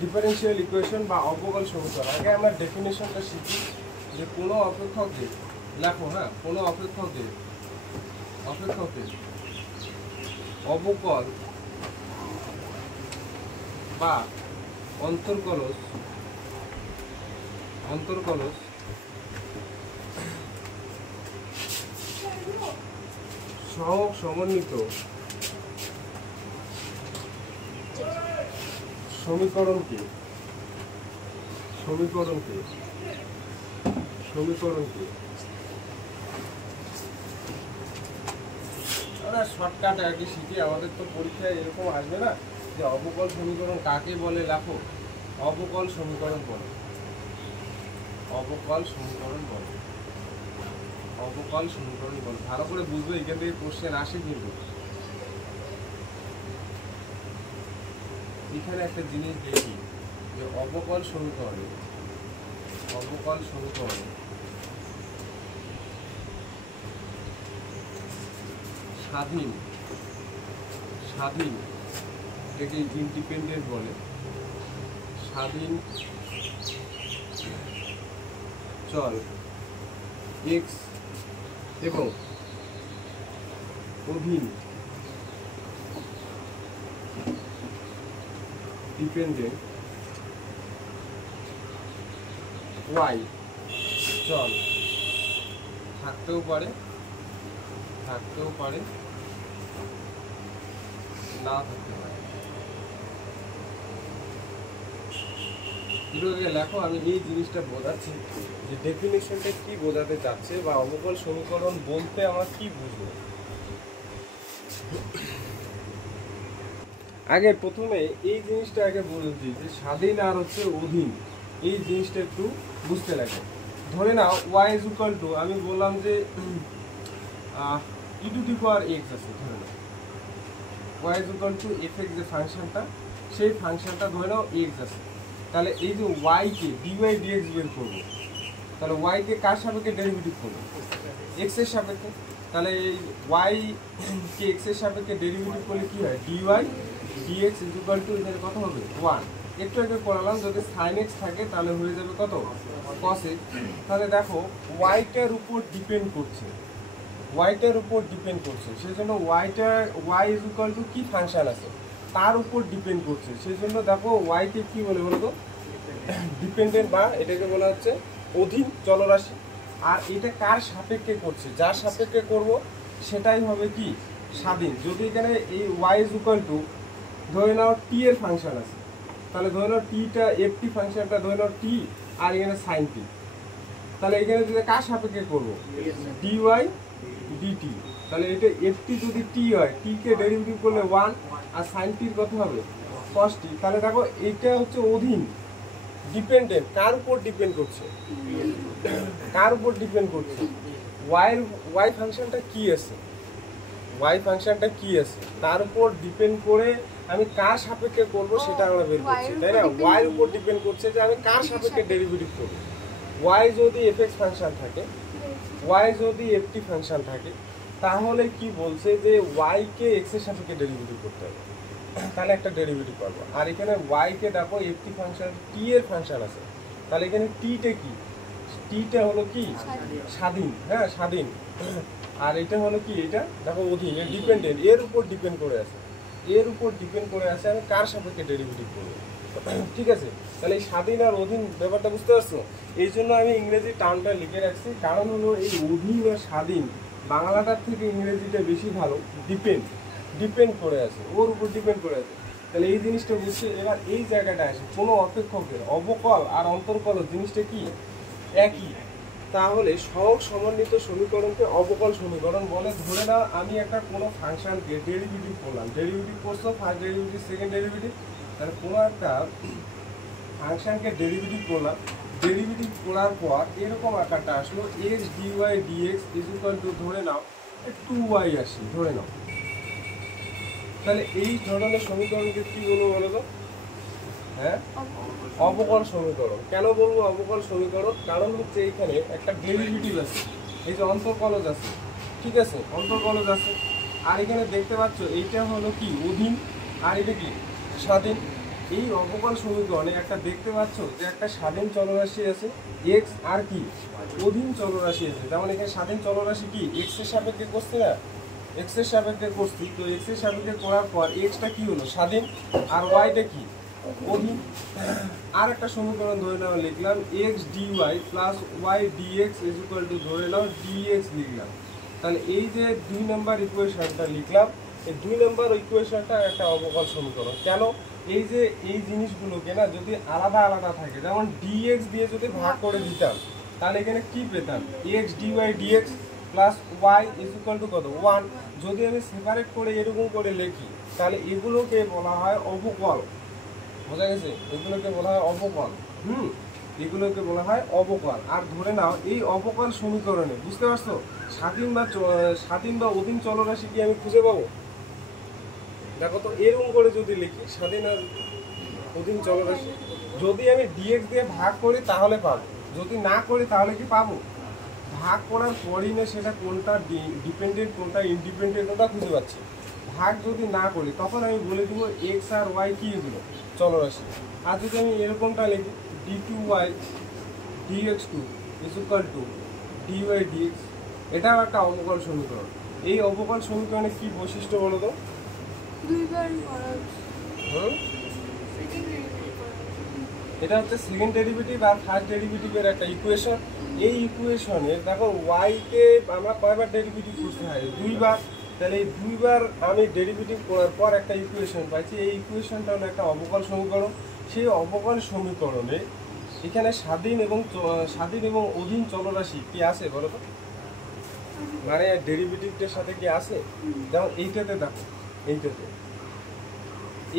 Differential equation বা অবকল সমীকরণ। আগে আমরা ডেফিনেশনটা শিখি যে কোনো অপেক্ষকে লেখো, হ্যাঁ, কোনো অপেক্ষকে অবকল বা অন্তর্কলজ সহগ সমন্বিত সমীকরণকে আমরা শর্টকাটে আর কি শিখি। আমাদের তো পরীক্ষায় এরকম আসবে না যে অবকল সমীকরণ কাকে বলে লেখো, অবকল সমীকরণ বলে, ভালো করে বুঝবে, এখান থেকে কোশ্চেন আসে। কিন্তু এখানে একটা জিনিস দেখি যে অবকল সমীকরণে স্বাধীন এটাকে ইন্ডিপেন্ডেন্ট বলে, স্বাধীন চল এক্স এবং অধীন ডিপেন্ডেন্ট ওয়াই চল থাকতেও পারে না থাকতে পারে। লেখো, আমি এই জিনিসটা বোঝাচ্ছি যে ডেফিনেশনটা কি বোঝাতে চাচ্ছে বা অবকল সমীকরণ বলতে আমরা কি বুঝবো। আগে প্রথমে এই জিনিসটা আগে বলছি যে স্বাধীন আর হচ্ছে অধীন, এই জিনিসটা একটু বুঝতে লাগে। ধরে নাও y ইজ ইকুয়াল টু, আমি বললাম যে e to the power x আছে, ধরে নাও y is equal two fx যে ফাংশনটা, সেই ফাংশনটা ধরে নাও x আছে। তাহলে এই যে y কে dy dx বের করব, তাহলে y কে কার সাপেক্ষে ডেরিভেটিভ করব, x এর সাপেক্ষে। তাহলে এই y কে x এর সাপেক্ষে ডেরিভেটিভ করলে কি হয়, dy dx is equal to এখানে কত হবে 1। একটু আগে করালাম, যদি sin x থাকে তাহলে হয়ে যাবে কত cos x। তাহলে দেখো y-টার উপর ডিপেন্ড করছে, সেজন্য y ইজ ইকুয়াল টু কি ফাংশন আছে তার উপর ডিপেন্ড করছে, সেজন্য দেখো y কে কি বলে বলতো, ডিপেন্ডেন্ট বা এটাকে বলা হচ্ছে অধীন চলরাশি। আর এটা কার সাপেক্ষে করছে, যার সাপেক্ষে করব সেটাই হবে কি স্বাধীন। যদি এখানে এই y ইজ ইকুয়াল টু ধরে নাও t এর ফাংশন আছে, তাহলে ধরে নাও টিটা ft ফাংশনটা ধরে নাও t আর এখানে sin t, তাহলে এখানে যদি কার সাপেক্ষে করবো dy dt, তাহলে এটা ft যদি t হয়, t কে ডেরিভেটিভ করলে 1 আর sin t এর কত হবে cos t। তাহলে দেখো এটা হচ্ছে অধীন, ডিপেন্ডেন্ট কার উপর ডিপেন্ড করছে, y ফাংশনটা কি আছে, তার উপর ডিপেন্ড করে আমি কার সাপেক্ষে করব সেটা আমরা বের করছি, তাই না। y এর উপর ডিপেন্ড করছে যে আমি কার সাপেক্ষে ডেরিভেটিভ করব। y যদি fx ফাংশন থাকে, y যদি ft ফাংশন থাকে, তাহলে কি বলছে যে y কে x এর সাপেক্ষে ডেরিভেটিভ করতে হবে, তাহলে একটা ডেরিভেটিভ পাবো। আর এখানে y কে দেখো ft ফাংশন t এর ফাংশন আছে, তাহলে এখানে t-টা কি, t-টা হলো কি স্বাধীন, হ্যাঁ স্বাধীন। আর এটা হলো কি, এটা দেখো অধীন, ডিপেন্ডেন্ট, এর উপর ডিপেন্ড করে আছে, আমি কার সাপেক্ষে ডেরিভেটিভ করবো, ঠিক আছে। তাহলে এই স্বাধীন আর অধীন ব্যাপারটা বুঝতে পারছো। এই জন্য আমি ইংরেজি টার্মটা লিখে রাখছি, কারণ হলো এই অধীন আর স্বাধীন বাংলাটার থেকে ইংরেজিটা বেশি ভালো, ডিপেন্ড করে আছে, ওর উপর ডিপেন্ড করে আছে। তাহলে এই জিনিসটা বুঝছি। এবার এই জায়গাটা আসে, কোনো অপেক্ষকের অবকল আর অন্তর্কল জিনিসটা কি একই, তাহলে সহগ সমন্বিত সমীকরণকে অবকল সমীকরণ বলে। ধরে নাও আমি একটা কোনো ফাংশনকে ডেরিভেটিভ করলাম, করছো ফার্স্ট ডেরিভেটিভ সেকেন্ড ডেরিভেটিভ, তাহলে কোনো একটা ফাংশনকে ডেরিভেটিভ করার পর এরকম আকারটা আসলো x dy dx is equal to ধরে নাও 2y আসি, ধরে নাও। তাহলে এই ধরনের সমীকরণকে কি বলবো বলো তো, হ্যাঁ অবকল সমীকরণ। কেন বলবো অবকল সমীকরণ, কারণ হচ্ছে এখানে একটা ডেরিভেটিভ আছে, এই যে অন্তর্কলজ আছে, ঠিক আছে, অন্তর্কলজ আছে। আর এখানে দেখতে পাচ্ছ এইটা হলো কি অধীন আর এটা কি স্বাধীন। এই অবকল সমীকরণে একটা দেখতে পাচ্ছ যে একটা স্বাধীন চলরাশি আছে এক্স আর কি অধীন চলরাশি আছে। যেমন এখানে স্বাধীন চলরাশি কি এক্স এর সাপেক্ষে করছে না, এক্স এর সাপেক্ষে করছি, তো এক্স এর সাপেক্ষে করার পর এক্সটা কি হলো স্বাধীন আর ওয়াইটা কি অধীন। আর একটা সমীকরণ ধরে নাও লিখলাম x dy plus y dx is equal to ধরে নাও ডিএক্স লিখলাম। তাহলে এই যে 2 নম্বর ইকুয়েশনটা লিখলাম, এই 2 নম্বর ইকুয়েশনটা একটা অবকল সমীকরণ। কেন? এই যে এই জিনিসগুলোকে না যদি আলাদা আলাদা থাকে, যেমন ডিএক্স দিয়ে যদি ভাগ করে দিতাম তাহলে এখানে কি পেতাম x dy dx plus y is equal to কত 1। যদি আমি সেপারেট করে এরকম করে লিখি তাহলে এগুলোকে বলা হয় অবকল। বোঝা গেছে? এগুলোকে বলা হয় অবকল। এগুলোকে বলা হয় অবকল। আর ধরে নাও এই অবকল সমীকরণে, বুঝতে পারছো, স্বাধীন বা অধীন চলরাশি কি আমি খুঁজে পাবো? দেখো তো এরকম করে যদি লিখি স্বাধীন আর অধীন চলরাশি, যদি আমি ডিএক্স দিয়ে ভাগ করি তাহলে পাবো, যদি না করি তাহলে কি পাবো? ভাগ করার পরই না সেটা কোনটা ডিপেন্ডেন্ট কোনটা ইন্ডিপেন্ডেন্ট ওটা খুঁজে পাচ্ছি। ভাগ যদি না করি তখন আমি বলে দিব এক্স আর ওয়াই কি এগুলো চলরাশি। আর যদি আমি এরকমটা লিখি d2y dx2 is equal two dy dx, এটাও একটা অবকল সমীকরণ। এই অবকল সমীকরণে কি বৈশিষ্ট্য বলো তো? এটা হচ্ছে সেকেন্ড ডেরিভেটিভ আর ফার্স্ট ডেরিভেটিভের একটা ইকুয়েশন। এই ইকুয়েশনে দেখো ওয়াইকে আমরা কয়বার ডেরিভেটিভ করতে হয়? 2 বার। তাহলে এই 2 বার আমি ডেরিভেটিভ করার পর একটা ইকুয়েশন পাইছি। এই ইকুয়েশনটা হলো একটা অবকল সমীকরণ। সেই অবকল সমীকরণে এখানে স্বাধীন এবং অধীন চলরাশি কি আছে বলো তো? মানে ডেরিভেটিভটার সাথে কি আছে? যেমন এইটাতে দেখো, এইটাতে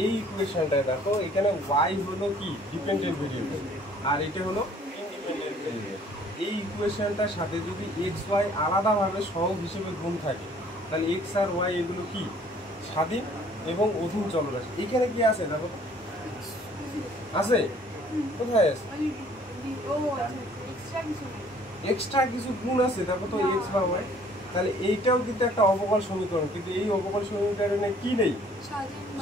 এই ইকুয়েশনটায় দেখো এখানে y হলো কি ডিপেন্ডেন্ট ভেরিয়েবল আর এটা হলো ইন্ডিপেন্ডেন্ট ভেরিয়েবল। এই ইকুয়েশনটার সাথে যদি এক্স ওয়াই আলাদাভাবে সহগ হিসেবে গুণ থাকে তাহলে এক্স আর ওয়াই এগুলো কি স্বাধীন এবং অধীন চলরাশি। এখানে কি আছে দেখো, আছে কোথায় আছে? এক্সট্রা কিছু গুণ আছে দেখো তো এক্স বা ওয়াই। তাহলে এইটাও কিন্তু একটা অবকল সমীকরণ, কিন্তু এই অবকল সমীকরণে কি নেই?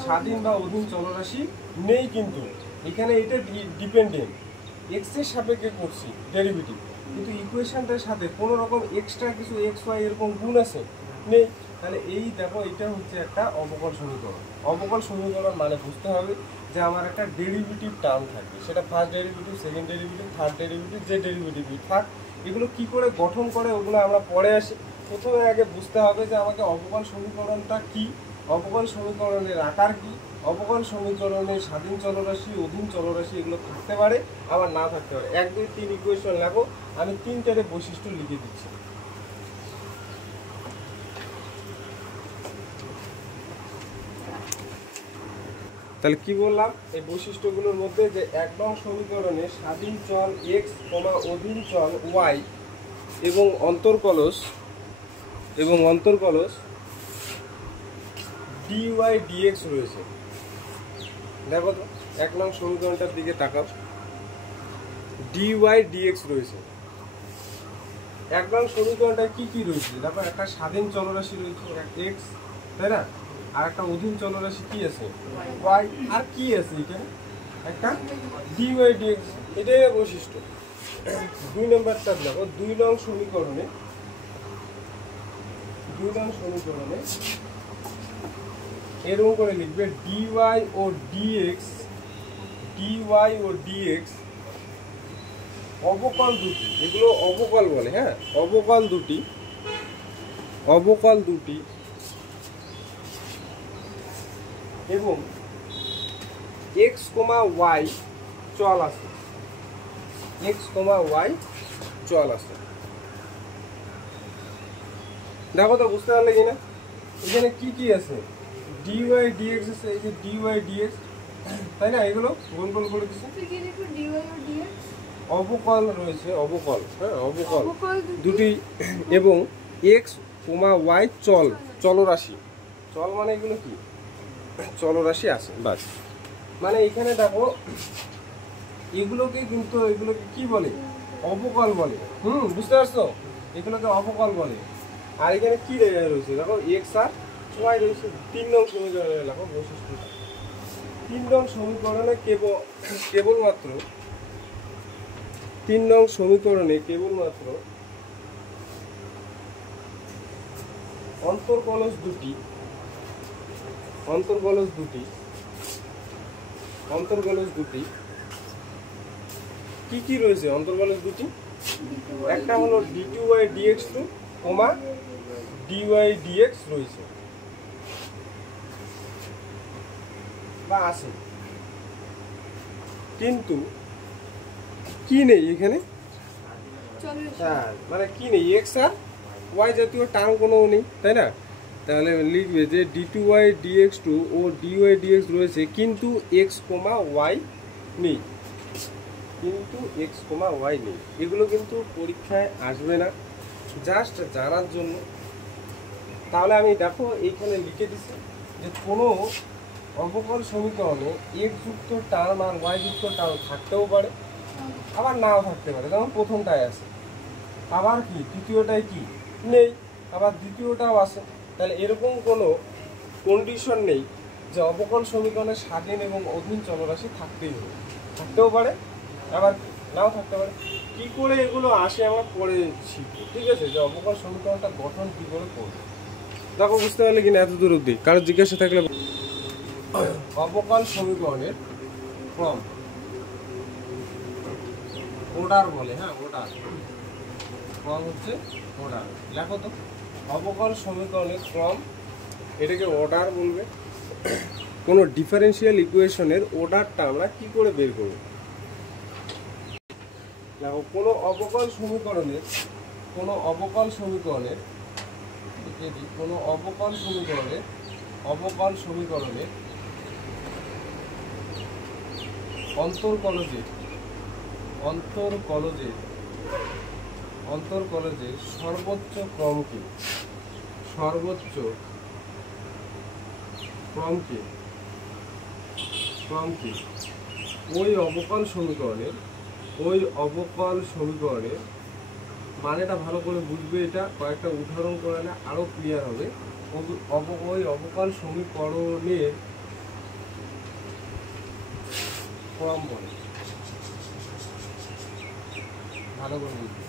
স্বাধীন বা অধীন চলরাশি নেই। কিন্তু এখানে এটা ডিপেন্ডেন্ট, এক্স এর সাপেক্ষে করছি ডেরিভেটিভ, কিন্তু ইকুয়েশনটার সাথে কোনো রকম এক্সট্রা কিছু এক্স ওয়াই এরকম গুণ আছে নেই। তাহলে এই দেখো এটা হচ্ছে একটা অবকল সমীকরণ। অবকল সমীকরণ মানে বুঝতে হবে যে আমার একটা ডেরিভেটিভ টার্ম থাকবে, সেটা first derivative, second derivative, third derivative, যে ডেরিভেটিভ থাক এগুলো কি করে গঠন করে ওগুলো আমরা পরে আসি। প্রথমে আগে বুঝতে হবে যে আমাকে অবকল সমীকরণটা কি, অবকল সমীকরণের আকার কি, অবকল সমীকরণে স্বাধীন চলরাশি অধীন চলরাশি এগুলো থাকতে পারে আবার না থাকতে পারে। 1 2 3 ইকুয়েশন লেখো, আমি 3টারে বৈশিষ্ট্য লিখে দিচ্ছি। তাহলে কি বললাম এই বৈশিষ্ট্যগুলোর মধ্যে যে 1 নং সমীকরণে স্বাধীন চল এক্স অধীন চল ওয়াই এবং অন্তর্কলস ডিওয়াই ডিএক্স রয়েছে। দেখো তো 1 নং সমীকরণটার দিকে তাকাও, ডিওয়াই ডিএক্স রয়েছে। 1 নং সমীকরণটায় কি কি রয়েছে দেখো, একটা স্বাধীন চলরাশি রয়েছে এক্স, তাই না? আর একটা অধীন চলরাশি কি আছে ওয়াই, আর কি আছে এখানে একটা ডিওয়াই ডিএক্স। এটাই বৈশিষ্ট্য। 2 নম্বরটা দেখো, 2 নং সমীকরণে এরকম করে লিখবে ডিওয়াই ও ডিএক্স অবকল দুটি, এগুলো অবকল বলে, হ্যাঁ অবকল দুটি এবং এক্স কমা ওয়াই চল আছে, দেখো তো বুঝতে পারলে কিনা? এখানে কি কি আছে? ডিওয়াই ডিএক্স আছে, এই যে ডিওয়াই ডিএক্স, তাই না? এগুলো গোল গোল করে দিচ্ছে, অবকল রয়েছে, অবকল, হ্যাঁ অবকল দুটি এবং এক্স কমা ওয়াই চলরাশি, চল মানে এগুলো কি চলরাশি আছে বাস। মানে এখানে দেখো এগুলোকে কি বলে? অবকল বলে। বুঝতে পারছো? এগুলোকে অবকল বলে। আর এখানে কি রয়েছে দেখো এক্স আর ওয়াই রয়েছে। 3 নং সমীকরণে দেখো বৈশিষ্ট্য 3 নং সমীকরণে কেবলমাত্র 3 নং সমীকরণে কেবলমাত্র অন্তর্কলজ দুটি কি কি রয়েছে? অন্তর্কলজ দুটি একটা হলো d2y dx2 dy dx রয়েছে বা আছে, কিন্তু কি নেই এখানে? হ্যাঁ, মানে কি নেই? x আর y জাতীয় টার্ম কোনো নেই, তাই না? তাহলে লিখবে যে d2y dx2 ও dy dx রয়েছে, কিন্তু x, y নেই, এগুলো কিন্তু পরীক্ষায় আসবে না, জাস্ট জানার জন্য। তাহলে আমি দেখো এইখানে লিখে দিচ্ছি যে কোনো অবকল সমীকরণে x যুক্ত টার্ম আর y যুক্ত টার্ম থাকতেও পারে, আবার নাও থাকতে পারে। যেমন প্রথমটায় আছে, আবার কি তৃতীয়টায় কি নেই, আবার দ্বিতীয়টাও আছে। তাহলে এরকম কোনো কন্ডিশন নেই যে অবকল সমীকরণে স্বাধীন এবং অধীন চলরাশি থাকতেও পারে, আবার নাও থাকতে পারে। কি করে এগুলো আসে আমরা পরে শিখবো, ঠিক আছে? যে অবকল সমীকরণটা গঠন কি করে করবো, দেখো বুঝতে পারলে কিনা এত দূর অব্দি? কারণ জিজ্ঞাসা থাকলে। অবকল সমীকরণের ক্রম অর্ডার বলে, হ্যাঁ অর্ডার, ক্রম হচ্ছে অর্ডার। লেখো তো, অবকল সমীকরণের ক্রম, এটাকে অর্ডার বলবে। কোনো ডিফারেন্সিয়াল ইকুয়েশনের অর্ডারটা আমরা কি করে বের করব? দেখো, কোনো অবকল সমীকরণের অন্তর্কলজের সর্বোচ্চ ক্রমকে ওই অবকল সমীকরণের মানেটা ভালো করে বুঝবে। এটা কয়েকটা উদাহরণ করে না আরো ক্লিয়ার হবে। ওই অবকল সমীকরণের ক্রম বলে, ভালো করে বুঝবে।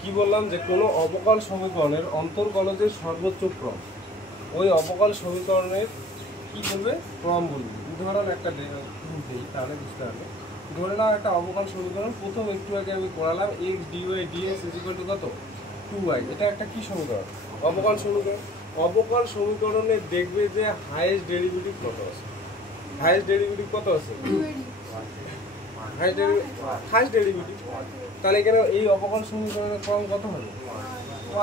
কি বললাম? যে কোনো অবকল সমীকরণের অন্তর্কলজের সর্বোচ্চ ক্রম, ওই অবকল সমীকরণের কি বলবে? ক্রম বলবে। উদাহরণ একটা দিই, তাহলে বুঝতে পারবে। ধরে নাও একটা অবকল সমীকরণ, প্রথম একটু আগে আমি করালাম x dy dx কত? 2y। এটা একটা কি সমীকরণ? অবকল সমীকরণ। অবকল সমীকরণে দেখবে যে হাইয়েস্ট ডেরিভেটিভ কত আছে? Highest derivative. তাহলে এখানে এই অবকল সমীকরণের ক্রম কত হবে?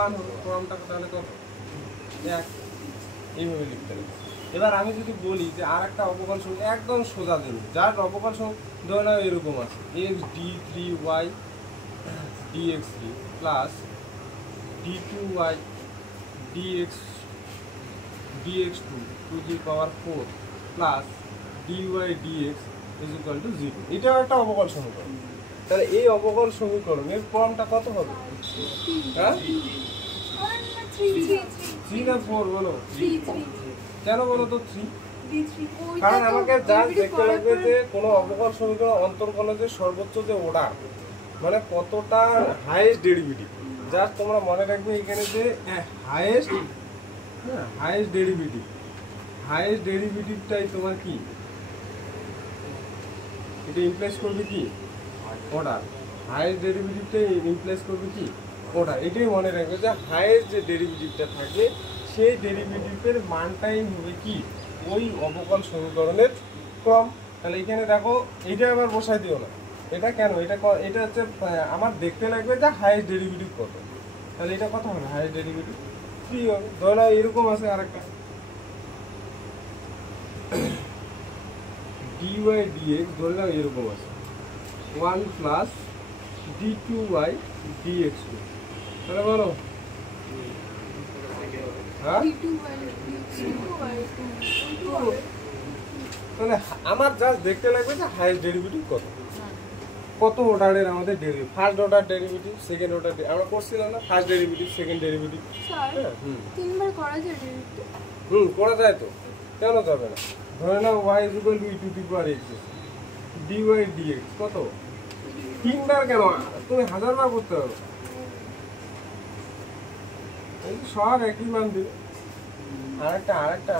1 হবে। ক্রমটা তাহলে কত? 1। এইভাবে লিখতে হবে। এবার আমি যদি বলি যে আর একটা অবকল সমীকরণ একদম সোজা দেব, যার অবকল সমীকরণ ধরে নাও এরকম আছে, x d3y dx3 plus d2y dx2 two the power 4 plus dy dx is equal to 0। এটাও একটা অবকল সমীকরণ। তাহলে এই অবকল সমীকরণের ক্রমটা কত হবে? হ্যাঁ, 3 না 4 বলো? কেন বলো তো 3? কারণ আমাকে জাস্ট দেখতে লাগবে যে কোনো অবকল সমীকরণ অন্তর্কলজের সর্বোচ্চ যে অর্ডার, মানে কতটা হাইয়েস্ট ডেরিভেটিভ। জাস্ট তোমরা মনে রাখবে এখানে যে হাইয়েস্ট ডেরিভেটিভটাই তোমার কি, এটা ইমপ্লাইজ করবে কি? অর্ডার। হাইয়েস্ট ডেরিভেটিভটাই ইমপ্লাইজ করবে কি? অর্ডার। এটাই মনে রাখবে যে হাইয়েস্ট যে ডেরিভেটিভটা থাকবে সেই ডেরিভেটিভের মানটাই হবে কি? ওই অবকল সমীকরণের ক্রম। তাহলে এখানে দেখো, এইটা আবার বসাই দিও না। এটা কেন? এটা হচ্ছে আমার দেখতে লাগবে যে হাইয়েস্ট ডেরিভেটিভ কত। তাহলে এটা কত হবে? হাইয়েস্ট ডেরিভেটিভ 3 হবে। ধরে নাও এরকম আছে আরেকটা dy dx, ধরে নাও এরকম আছে 1 প্লাস d2y dx2। তাহলে বলো, হ্যাঁ, তাহলে আমার জাস্ট দেখতে লাগবে যে হাইয়েস্ট ডেরিভেটিভ কত। কত অর্ডারের আমাদের derivative, first order derivative, second order, আমরা করছিলাম না first derivative second derivative. Sir তিনবার করা যায় ডেরিভেটিভ? করা যায় তো, কেন যাবে না। ধরে নাও y = e⁴x dy dx কত, তিনবার কেন, তুমি 1000 বার করতে হবে, সব একই মান দিবে। আরেকটা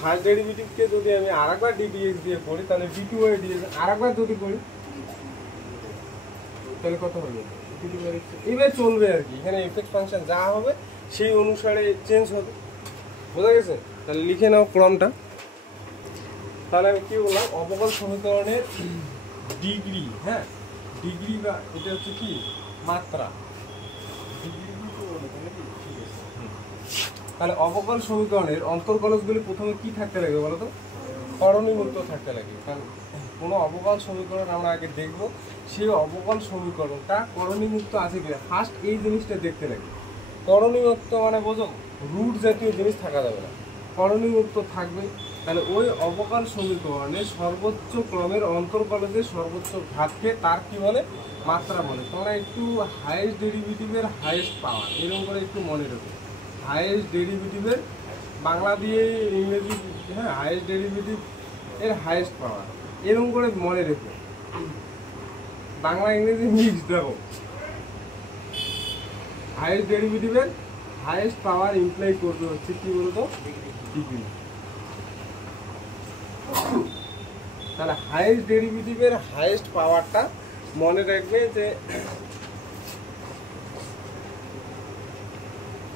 ফার্স্ট ডেরিভেটিভকে যদি আমি আরেকবার ddx দিয়ে করি তাহলে d2y dx, আরেকবার যদি করি তাহলে কত হবে, এইভাবে চলবে আর কি। এখানে এফএক্স ফাংশন যা হবে সেই অনুসারে চেঞ্জ হবে, বোঝা গেছে? তাহলে লিখে নাও ক্রমটা। তাহলে আমি কি বললাম, অবকল সমীকরণের ডিগ্রি, হ্যাঁ ডিগ্রি বা এটা হচ্ছে কি মাত্রা, তাহলে অবকল সমীকরণের অন্তর্কলজগুলি প্রথমে কি থাকতে লাগবে বলো তো, করণীমুক্ত থাকতে লাগবে। কারণ কোনো অবকল সমীকরণ আমরা আগে দেখব, সেই অবকল সমীকরণটা করণীমুক্ত আছে কিনা ফার্স্ট এই জিনিসটা দেখতে লাগবে। করণীমুক্ত মানে বোঝো, রুট জাতীয় জিনিস থাকা যাবে না, করণীমুক্ত থাকবে। তাহলে ওই অবকল সমীকরণের সর্বোচ্চ ক্রমের অন্তর্কলজের সর্বোচ্চ ঘাতকে তার কি বলে, মাত্রা বলে। তোমরা একটু হাইয়েস্ট ডেরিভেটিভের হাইয়েস্ট পাওয়ার এরকম করে একটু মনে রাখো, হাইয়েস্ট ডেরিভেটিভের বাংলা দিয়ে ইংরেজি, হ্যাঁ হাইয়েস্ট ডেরিভেটিভ এর হাইয়েস্ট পাওয়ার এরকম করে মনে রেখো, বাংলা ইংরেজি মিক্স দেখো। হাইয়েস্ট ডেরিভেটিভের হাইয়েস্ট পাওয়ার ইমপ্লাই করবে হচ্ছে কি বলতো, ডিগ্রি। তাহলে হাইয়েস্ট ডেরিভেটিভের হাইয়েস্ট পাওয়ারটা মনে রাখবে যে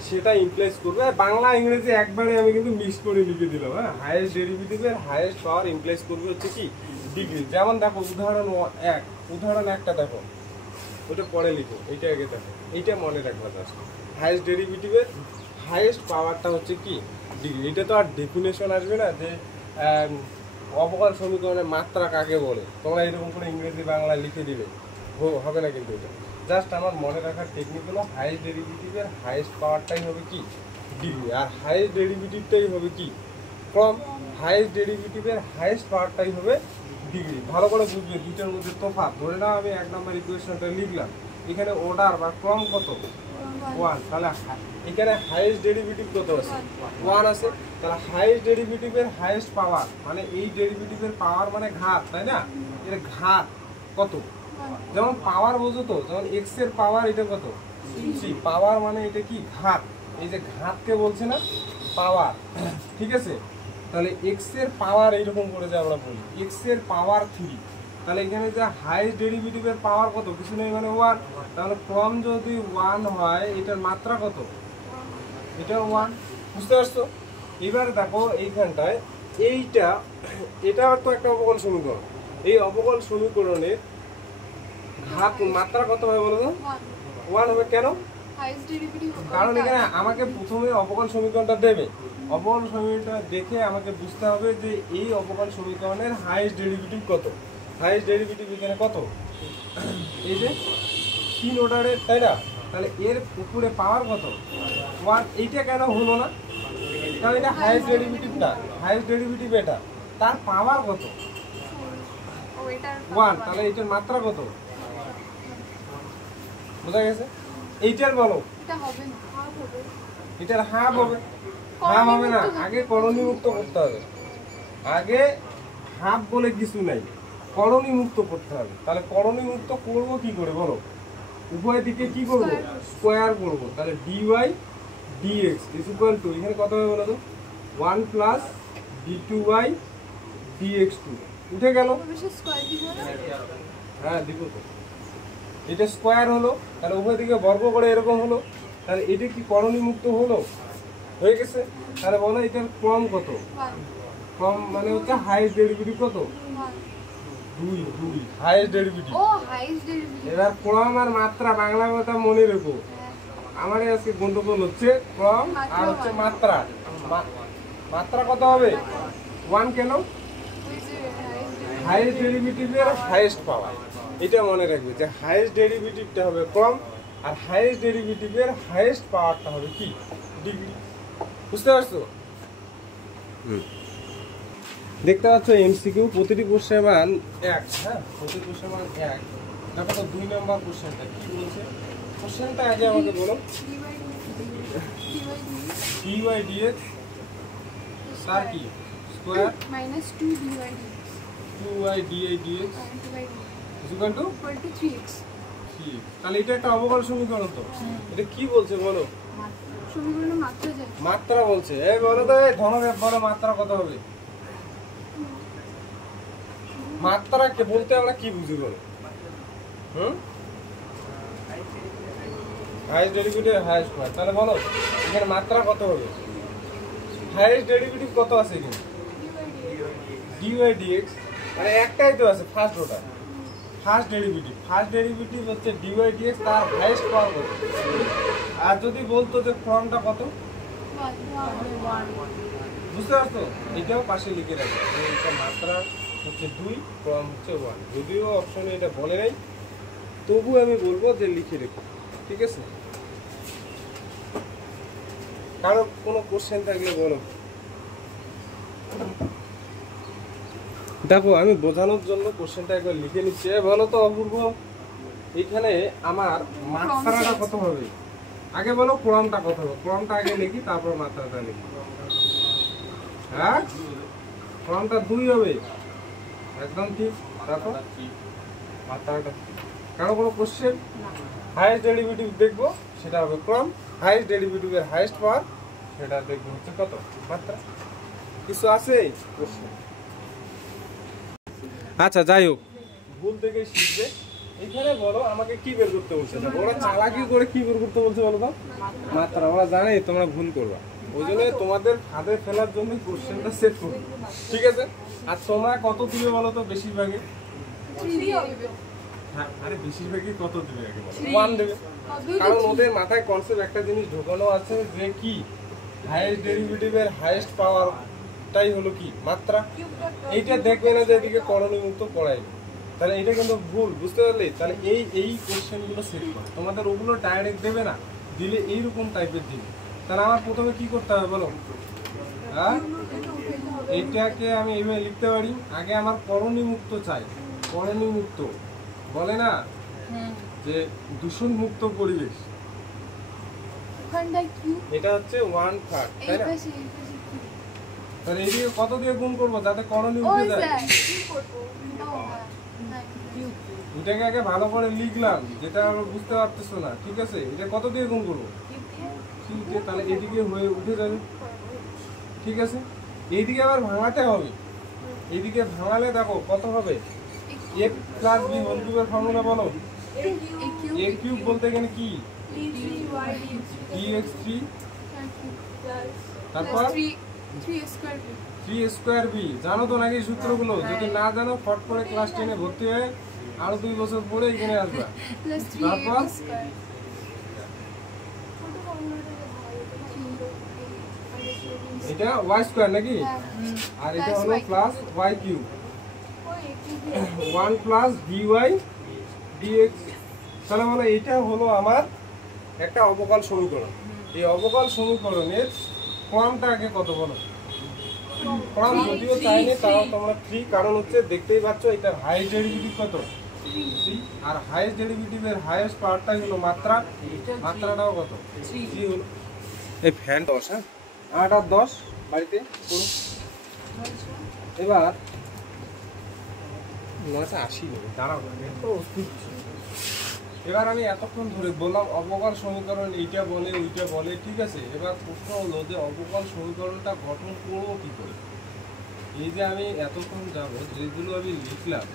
সেটা ইমপ্লাইজ করবে। বাংলা ইংরেজি একবারে আমি কিন্তু মিক্স করে লিখে দিলাম, হ্যাঁ হাইয়েস্ট ডেরিভেটিভের হাইয়েস্ট পাওয়ার ইমপ্লাইজ করবে হচ্ছে কি ডিগ্রি। যেমন দেখো উদাহরণ একটা দেখো, ওটা পরে লিখো, এইটা আগে দেখো, এইটা মনে রাখবা জাস্ট। হাইয়েস্ট ডেরিভেটিভের হাইয়েস্ট পাওয়ারটা হচ্ছে কি ডিগ্রি। এটা তো আর ডেফিনেশন আসবে না যে অবকল সমীকরণের মাত্রা কাকে বলে, তোমরা এরকম করে ইংরেজি বাংলা লিখে দিবে, হবে না। কিন্তু এটা জাস্ট আমার মনে রাখার টেকনিক হলো হাইয়েস্ট ডেরিভেটিভের হাইয়েস্ট পাওয়ারটাই হবে কি ডিগ্রি, আর হাইয়েস্ট ডেরিভেটিভটাই হবে কি ক্রম। হাইয়েস্ট ডেরিভেটিভের হাইয়েস্ট পাওয়ারটাই হবে ডিগ্রি। ভালো করে বুঝবে দুইটার মধ্যে তফাৎ। ধরে নাও আমি 1 নম্বর ইকুয়েশনটা লিখলাম, এখানে অর্ডার বা ক্রম কত 1, তাহলে এখানে হাইয়েস্ট ডেরিভেটিভ কত আছে 1 আছে। তাহলে হাইয়েস্ট ডেরিভেটিভের হাইয়েস্ট পাওয়ার মানে এই ডেরিভেটিভের পাওয়ার মানে ঘাত, তাই না? এর ঘাত কত, যেমন পাওয়ার বোঝো তো, যেমন এক্স এর পাওয়ার এটা কত 3, পাওয়ার মানে এটা কি ঘাত, এই যে ঘাতকে বলছে না পাওয়ার, ঠিক আছে? তাহলে এক্স এর পাওয়ার এইরকম করে যে আমরা বলি এক্স এর পাওয়ার 3, তাহলে এখানে যে হাইয়েস্ট ডেরিভেটিভের পাওয়ার কত, কিছু নেই মানে 1। তাহলে ক্রম যদি 1 হয় এটার মাত্রা কত, এটা 1, বুঝতে পারছো? এবার দেখো এইখানটায় এটা তো একটা অবকল সমীকরণ, এই অবকল সমীকরণের ঘাত মাত্রা কত হবে বলো তো 1 হবে। কেন? কারণ এখানে আমাকে প্রথমে অবকল সমীকরণটা দেবে, অবকল সমীকরণটা দেখে আমাকে বুঝতে হবে যে এই অবকল সমীকরণের হাইয়েস্ট ডেরিভেটিভ কত। হাইয়েস্ট ডেরিভেটিভ এখানে কত, এই যে 3 অর্ডারের, তাই না? তাহলে এর উপরে পাওয়ার কত 1, এইটা কেন হলো না, কারণ এটা হাইয়েস্ট ডেরিভেটিভ না, হাইয়েস্ট ডেরিভেটিভ এটা, তার পাওয়ার কত 1, তাহলে এটার মাত্রা কত, বোঝা গেছে? এইটার বলো, এটার হাফ হবে, হাফ হবে না, আগে করণীমুক্ত করতে হবে, আগে হাফ বলে কিছু নাই, করণীমুক্ত করতে হবে। তাহলে করণীমুক্ত করবো কি করে বলো, উভয় দিকে কি করব, স্কোয়ার করব। তাহলে dy dx is equal to, এখানে কত হবে বলো তো 1 প্লাস d2y dx2, উঠে গেল, হ্যাঁ দিব তো, এটা স্কোয়ার হলো, তাহলে উভয় দিকে বর্গ করে এরকম হলো, তাহলে এটা কি করণীমুক্ত হলো, হয়ে গেছে। তাহলে বলো এটার ক্রম কত, ক্রম মানে হচ্ছে হাইয়েস্ট ডেরিভেটিভ কত 2, হাইয়েস্ট ডেরিভেটিভ। এবার ক্রম আর মাত্রা বাংলা কথা মনে রেখো, আমার আজকে গন্ডগোল হচ্ছে ক্রম আর হচ্ছে মাত্রা। মাত্রা কত হবে 1, কেন? হাইয়েস্ট ডেরিভেটিভের হাইয়েস্ট পাওয়ার, এটা মনে রাখবে যে হাইয়েস্ট ডেরিভেটিভটা হবে ক্রম আর হাইয়েস্ট ডেরিভেটিভের হাইয়েস্ট পাওয়ারটা হবে কি ডিগ্রি, বুঝতে পারছো? দেখতে পাচ্ছ এমসিকিউ, প্রতিটি প্রশ্নের মান 1, হ্যাঁ প্রতিটি প্রশ্নের মান 1। দেখো তো 2 নম্বর কোশ্চেনটা কি বলছে, কোশ্চেনটা আগে আমাকে বলো। dy by dx তার কি square minus 2 dy by dx 2y dy dx equal to 3x। তাহলে এটা একটা অবকলন সমীকরণ তো, এটা কি বলছে বলো? সমীকরণের মাত্রা যায় মাত্রা বলছে। এই বলো তো, এই ধনবেগ বলো মাত্রা কত হবে? মাত্রা কে বলতে আমরা কি বুঝি বলো? হাইয়েস্ট ডেরিভেটিভ হাইয়েস্ট পাওয়ার, তাহলে বলো এখানে মাত্রা কত হবে? হাইয়েস্ট ডেরিভেটিভ কত আছে এখানে? dy dx, মানে একটাই তো আছে ফার্স্ট অর্ডার, ফার্স্ট ডেরিভেটিভ হচ্ছে dy dx, তার হাইয়েস্ট পাওয়ার কত? আর যদি বলতো যে ফর্মটা কত, বুঝতে পারছো? এটাও পাশে লিখে রাখবে, এটা মাত্রা হচ্ছে 2, ফর্ম হচ্ছে 1। যদিও অপশনে এটা বলে নাই, তবু আমি বলবো যে লিখে রেখো, ঠিক আছে? কারণ কোনো কোশ্চেন থাকলে বলো। দেখো আমি বোঝানোর জন্য কোশ্চেনটা একবার লিখে নিচ্ছি। বলো তো অপূর্ব, এখানে আমার মাত্রাটা কত হবে? আগে বলো ফর্মটা কত হবে, ফর্মটা আগে লিখি তারপর মাত্রাটা লিখি। হ্যাঁ, ফর্মটা 2 হবে, একদম ঠিক। দেখো মাত্রাটা, কারণ কোনো কোশ্চেন হাইয়েস্ট ডেরিভেটিভ দেখবো সেটা হবে ফর্ম, হাইয়েস্ট ডেরিভেটিভের হাইয়েস্ট পাওয়ার সেটা দেখবো হচ্ছে কত? মাত্রা। কিছু আছে কোশ্চেন? আচ্ছা যাই হোক, ভুল থেকে শিখবে। এখানে বলো আমাকে কি বের করতে বলছে? ওরা চালাকি করে কি বের করতে বলছে বলো তো? মাত্রা। ওরা জানে তোমরা ভুল করবা, ওই জন্য তোমাদের ফাঁদে ফেলার জন্য কোশ্চেনটা সেট করবে, ঠিক আছে? আর তোমরা কত দিবে বলো তো? বেশিরভাগে আরে বেশিরভাগই কত দিবে? আগে বলো 1 দেবে, কারণ ওদের মাথায় কনসেপ্ট একটা জিনিস ঢোকানো আছে যে কি হাইয়েস্ট ডেরিভেটিভের হাইয়েস্ট পাওয়ারটাই হলো কি মাত্রা। এইটা দেখবে না যে এদিকে করণীমুক্ত পড়াই, তাহলে এটা কিন্তু ভুল, বুঝতে পারলে? তাহলে এই কোশ্চেনগুলো সেট করো, তোমাদের ওগুলো ডাইরেক্ট দেবে না, দিলে এইরকম টাইপের দিবে। তাহলে আমার প্রথমে কি করতে হবে বলো? হ্যাঁ, এইটাকে আমি এইভাবে লিখতে পারি, আগে আমার করণীমুক্ত চাই। করণীমুক্ত বলে না যে দূষণ মুক্ত পরিবেশ, এটা হচ্ছে 1/3, তাই না? তাহলে এইদিকে কত দিয়ে গুণ করবো যাতে করণীয় উঠে যায়? এটাকে আগে ভালো করে লিখলাম, যেটা আমরা বুঝতে পারতেছো না, ঠিক আছে? এটা কত দিয়ে গুণ করবো? তাহলে এদিকে হয়ে উঠে যাবে, ঠিক আছে? এইদিকে আবার ভাঙাতে হবে, এইদিকে ভাঙালে দেখো কত হবে? a প্লাস b হোল কিউবের ফর্মুলা বলো। a কিউব বলতে এখানে কি? dx3 তারপর 3 স্কয়ার b। জানো তো নাকি সূত্রগুলো? যদি না জানো ফট করে ক্লাস 10 এ ভর্তি হয়ে আরো 2 বছর পরে এখানে আসবা। তারপর এটা y স্কয়ার নাকি, আর এটা হলো plus y cube, 1 plus dy dx। তাহলে বলো এটা হলো আমার একটা অবকল সমীকরণ। এই অবকল সমীকরণের ফর্মটা আগে কত বলো? ফর্ম যদিও চাইনি তাও তোমরা 3, কারণ হচ্ছে দেখতেই পাচ্ছ এটা হাইয়েস্ট ডেরিভেটিভ কত? 3, আর হাইয়েস্ট ডেরিভেটিভের হাইয়েস্ট পাওয়ারটাই হলো মাত্রা, মাত্রাটাও কত? 3 হলো। এই ফ্যান 10, হ্যাঁ 8 আর 10 বাড়িতে করো। এবার 980 নেবে, দাঁড়াও তো অস্থির। এবার আমি এতক্ষণ ধরে বললাম অবকল সমীকরণ এইটা বলে ওইটা বলে, ঠিক আছে? এবার প্রশ্ন হলো যে অবকল সমীকরণটা গঠন করবো কি করে? এই যে আমি এতক্ষণ যাব যেগুলো আমি লিখলাম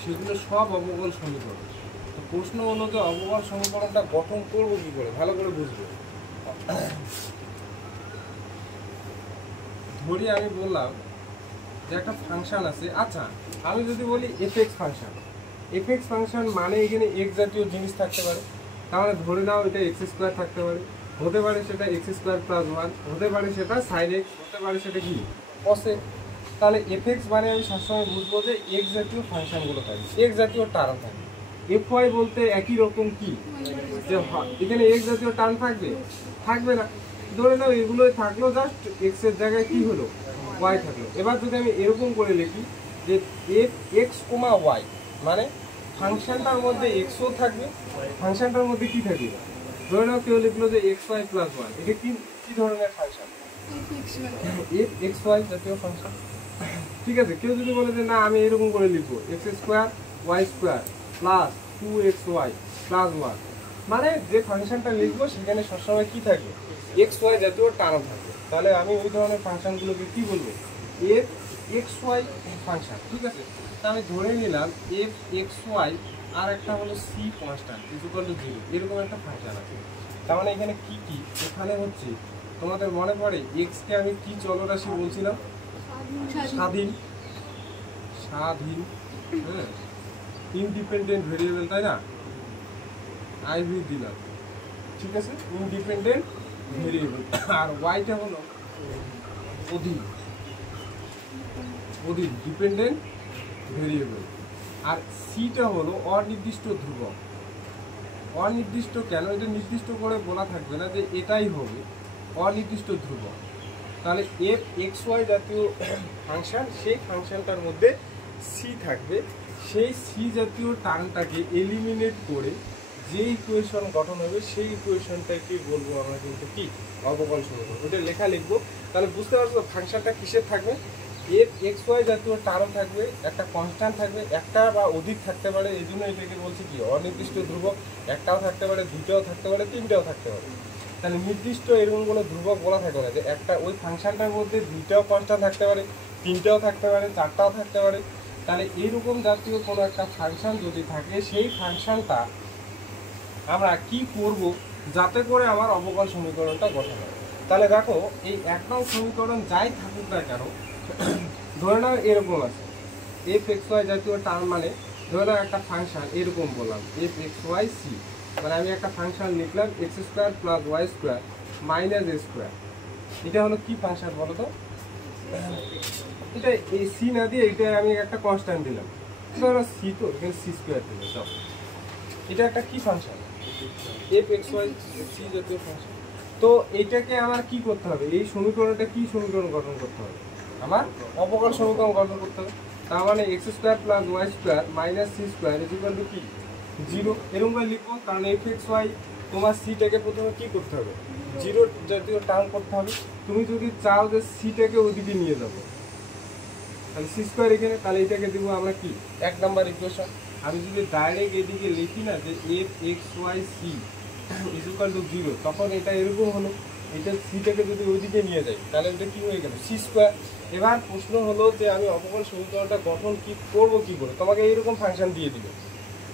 সেগুলো সব অবকল সমীকরণ। তো প্রশ্ন হলো যে অবকল সমীকরণটা গঠন করবো কি করে? ভালো করে বুঝবে। ধরি আমি বললাম যে একটা ফাংশন আছে, আচ্ছা আমি যদি বলি এফএক্স ফাংশন, এফএক্স ফাংশন মানে এখানে এক্স জাতীয় জিনিস থাকতে পারে, তাহলে ধরে নাও এটা এক্স স্কোয়ার থাকতে পারে, হতে পারে সেটা এক্স স্কোয়ার প্লাস 1, হতে পারে সেটা সাইন এক্স, হতে পারে সেটা কি কস এক্স। তাহলে এফএক্স মানে আমি সবসময় বুঝবো যে এক্স জাতীয় ফাংশনগুলো থাকে, এক্স জাতীয় টার্ম থাকে। এফ ওয়াই বলতে একই রকম কি যে এখানে এক্স জাতীয় টার্ম থাকবে? থাকবে না। ধরে নাও এগুলোই থাকলো, জাস্ট এক্স এর জায়গায় কি হলো? ওয়াই থাকলো। এবার যদি আমি এরকম করে লিখি যে এফ এক্স কমা ওয়াই, মানে ফাংশনটার মধ্যে এক্সও থাকবে, ফাংশনটার মধ্যে কি থাকবে, ধরে নাও কেউ লিখলো যে এক্স ওয়াই প্লাস ওয়ান, এটা কি কি ধরনের ফাংশন, এফ এক্স ওয়াই জাতীয় ফাংশন। ঠিক আছে, কেউ যদি বলে যে না আমি এরকম করে লিখবো x square y square plus 2xy plus one, মানে যে ফাংশনটা লিখবো সেখানে সবসময় কি থাকবে, এক্স ওয়াই জাতীয় টার্ম থাকবে, তাহলে আমি ওই ধরনের ফাংশনগুলোকে কি বলবো, এফ এক্স ওয়াই ফাংশন। ঠিক আছে, তা আমি ধরে নিলাম এফ এক্স ওয়াই আর একটা হলো সি কনস্ট্যান্ট ইকুয়াল টু 0, এরকম একটা ফাংশন আছে। তার মানে এখানে কি কি, এখানে হচ্ছে তোমাদের মনে পড়ে এক্স কে আমি কি চলরাশি বলছিলাম, স্বাধীন, স্বাধীন, হ্যাঁ, ইন্ডিপেন্ডেন্ট ভেরিয়েবল, তাই না, আইভি দিলাম। ঠিক আছে, ইন্ডিপেন্ডেন্ট ভেরিয়েবল। আর ওয়াইটা হলো অধীন, অধীন ডিপেন্ডেন্ট ভেরিয়েবল। আর সিটা হলো অনির্দিষ্ট ধ্রুবক। অনির্দিষ্ট কেন, এটা নির্দিষ্ট করে বলা থাকবে না যে এটাই হবে, অনির্দিষ্ট ধ্রুবক। তাহলে এফ এক্স ওয়াই জাতীয় ফাংশন, সেই ফাংশনটার মধ্যে সি থাকবে, সেই সি জাতীয় টার্মটাকে এলিমিনেট করে যে ইকুয়েশন গঠন হবে সেই ইকুয়েশনটাকে বলবো আমরা কিন্তু কি, অবকল সমীকরণ। ওটা লেখা লিখবো, তাহলে বুঝতে পারছো ফাংশনটা কিসের থাকবে, এফ এক্স ওয়াই জাতীয় টার্ম থাকবে, একটা কনস্ট্যান্ট থাকবে, একটা বা অধিক থাকতে পারে, এই জন্য এটাকে বলছি কি অনির্দিষ্ট ধ্রুবক। একটাও থাকতে পারে, দুইটাও থাকতে পারে, তিনটাও থাকতে পারে। তাহলে নির্দিষ্ট এরকম কোনো ধ্রুবক বলা থাকবে না যে একটা ওই ফাংশনটার মধ্যে দুইটাও কনস্ট্যান্ট থাকতে পারে, তিনটাও থাকতে পারে, চারটাও থাকতে পারে। তাহলে এইরকম জাতীয় কোনো একটা ফাংশন যদি থাকে, সেই ফাংশনটা আমরা কি করব যাতে করে আমার অবকল সমীকরণটা গঠন হয়। তাহলে দেখো এই এক নং সমীকরণ যাই থাকুক না কেন, ধরে নাও এরকম আছে এফ এক্স ওয়াই জাতীয় টার্ম, মানে ধরে নাও একটা ফাংশন এরকম বললাম এফ এক্স ওয়াই সি, মানে আমি একটা ফাংশন লিখলাম x square plus y square minus a square. এটা হলো কি ফাংশন বলো তো, এটা এই সি না দিয়ে এটা আমি একটা কনস্ট্যান্ট দিলাম, ধরো সি, তো এখানে সি স্কোয়ার দিলাম। সব এটা একটা কি function, f x y c জাতীয় ফাংশন। তো এইটাকে আমার কি করতে হবে, এই সমীকরণটা কি সমীকরণ গঠন করতে হবে, আমার অবকল সমীকরণ গঠন করতে হবে। তার মানে x square plus y square minus c square is equal to কি 0, এরকম করে লিখবো। কারণ এফ এক্স ওয়াই তোমার সিটাকে প্রথমে কি করতে হবে, 0 জাতীয় টার্ম করতে হবে। তুমি যদি চাও যে সিটাকে ওইদিকে নিয়ে যাবো, তাহলে সি স্কোয়ার এখানে, তাহলে এটাকে দেবো আমরা কি 1 নাম্বার ইকুয়েশন। আমি যদি ডাইরেক্ট এদিকে লিখি না যে f x y c is equal to 0, তখন এটা এরকম হলো, এটা সিটাকে যদি ওইদিকে নিয়ে যাই তাহলে এটা কি হয়ে গেল সি স্কোয়ার। এবার প্রশ্ন হলো যে আমি অবকল সমীকরণটা গঠন কি করবো কি করে, তোমাকে এইরকম ফাংশন দিয়ে দিবে,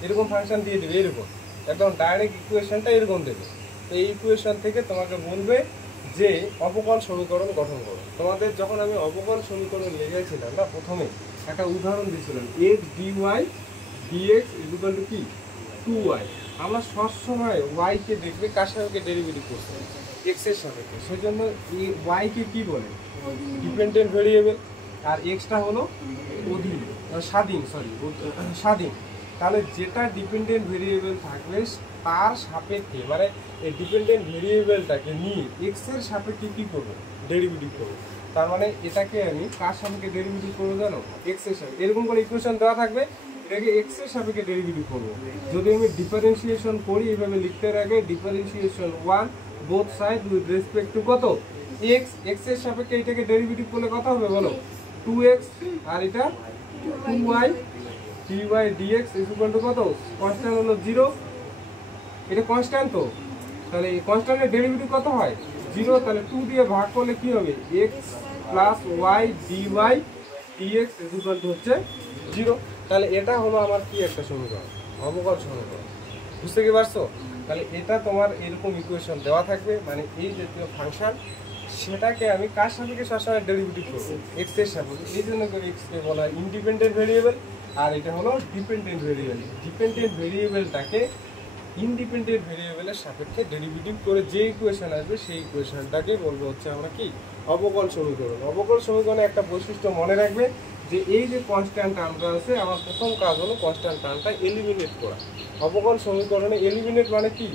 এরকম ফাংশন দিয়ে দেবে, এরকম একদম ডাইরেক্ট ইকুয়েশনটা এরকম দেবে। তো এই ইকুয়েশন থেকে তোমাকে বলবে যে অবকল সমীকরণ গঠন করো। তোমাদের যখন আমি অবকল সমীকরণ লিখেছিলাম না, প্রথমে একটা উদাহরণ দিয়েছিলাম x dy dx is equal to কি 2y। আমরা সবসময় ওয়াইকে দেখবে কার সাপেক্ষে ডেরিভেটিভ করতে হবে, এক্স এর সাপেক্ষে। সেই জন্য ওয়াইকে কি বলে, ডিপেন্ডেন্ট ভেরিয়েবল, আর এক্সটা হলো অধীন, স্বাধীন, স্বাধীন। তাহলে যেটা ডিপেন্ডেন্ট ভেরিয়েবল থাকবে তার সাপেক্ষে, মানে এই ডিপেন্ডেন্ট ভেরিয়েবলটাকে নিয়ে এক্স এর সাপেক্ষে কি করবো, ডেরিভেটিভ করবো। তার মানে এটাকে আমি কার সাপেক্ষে ডেরিভেটিভ করবো জানো, এক্স এর সাপেক্ষে। এরকম করে ইকুয়েশন দেওয়া থাকবে, এটাকে এক্স এর সাপেক্ষে ডেরিভেটিভ করবো। যদি আমি ডিফারেন্সিয়েশন করি এইভাবে লিখতে আগে, differentiation 1 both side with respect to কত এক্স, এক্স এর সাপেক্ষে এটাকে ডেরিভেটিভ করলে কত হবে বলো 2x, আর এটা 2y dy dx is equal to কত, কনস্ট্যান্ট হলো 0, এটা কনস্ট্যান্ট। তো তাহলে এই কনস্ট্যান্টের ডেরিভেটিভ কত হয় 0, তাহলে 2 দিয়ে ভাগ করলে কি হবে x plus y dy dx is equal two হচ্ছে 0। তাহলে এটা হলো আমার কি একটা সমীকরণ, অবকল সমীকরণ। বুঝতে কি পারছো? তাহলে এটা তোমার এরকম ইকুয়েশন দেওয়া থাকবে, মানে এই জাতীয় ফাংশন, সেটাকে আমি কার সাপেক্ষে সবসময় ডেরিভেটিভ করবো, এক্স এর সাপেক্ষে। এই জন্য করে এক্সকে বলা হয় ইন্ডিপেন্ডেন্ট ভেরিয়েবল, আর এটা হলো ডিপেন্ডেন্ট ভেরিয়েবল। ডিপেন্ডেন্ট ভেরিয়েবলটাকে ইন্ডিপেন্ডেন্ট ভেরিয়েবলের সাপেক্ষে ডেরিভেটিভ করে যে ইকুয়েশন আসবে সেই ইকুয়েশনটাকে বলবো হচ্ছে আমরা কি অবকল সমীকরণ। অবকল সমীকরণে একটা বৈশিষ্ট্য মনে রাখবে যে এই যে কনস্ট্যান্ট টার্মটা আছে, আমার প্রথম কাজ হলো কনস্ট্যান্ট টার্মটা এলিমিনেট করা। অবকল সমীকরণে এলিমিনেট মানে কি,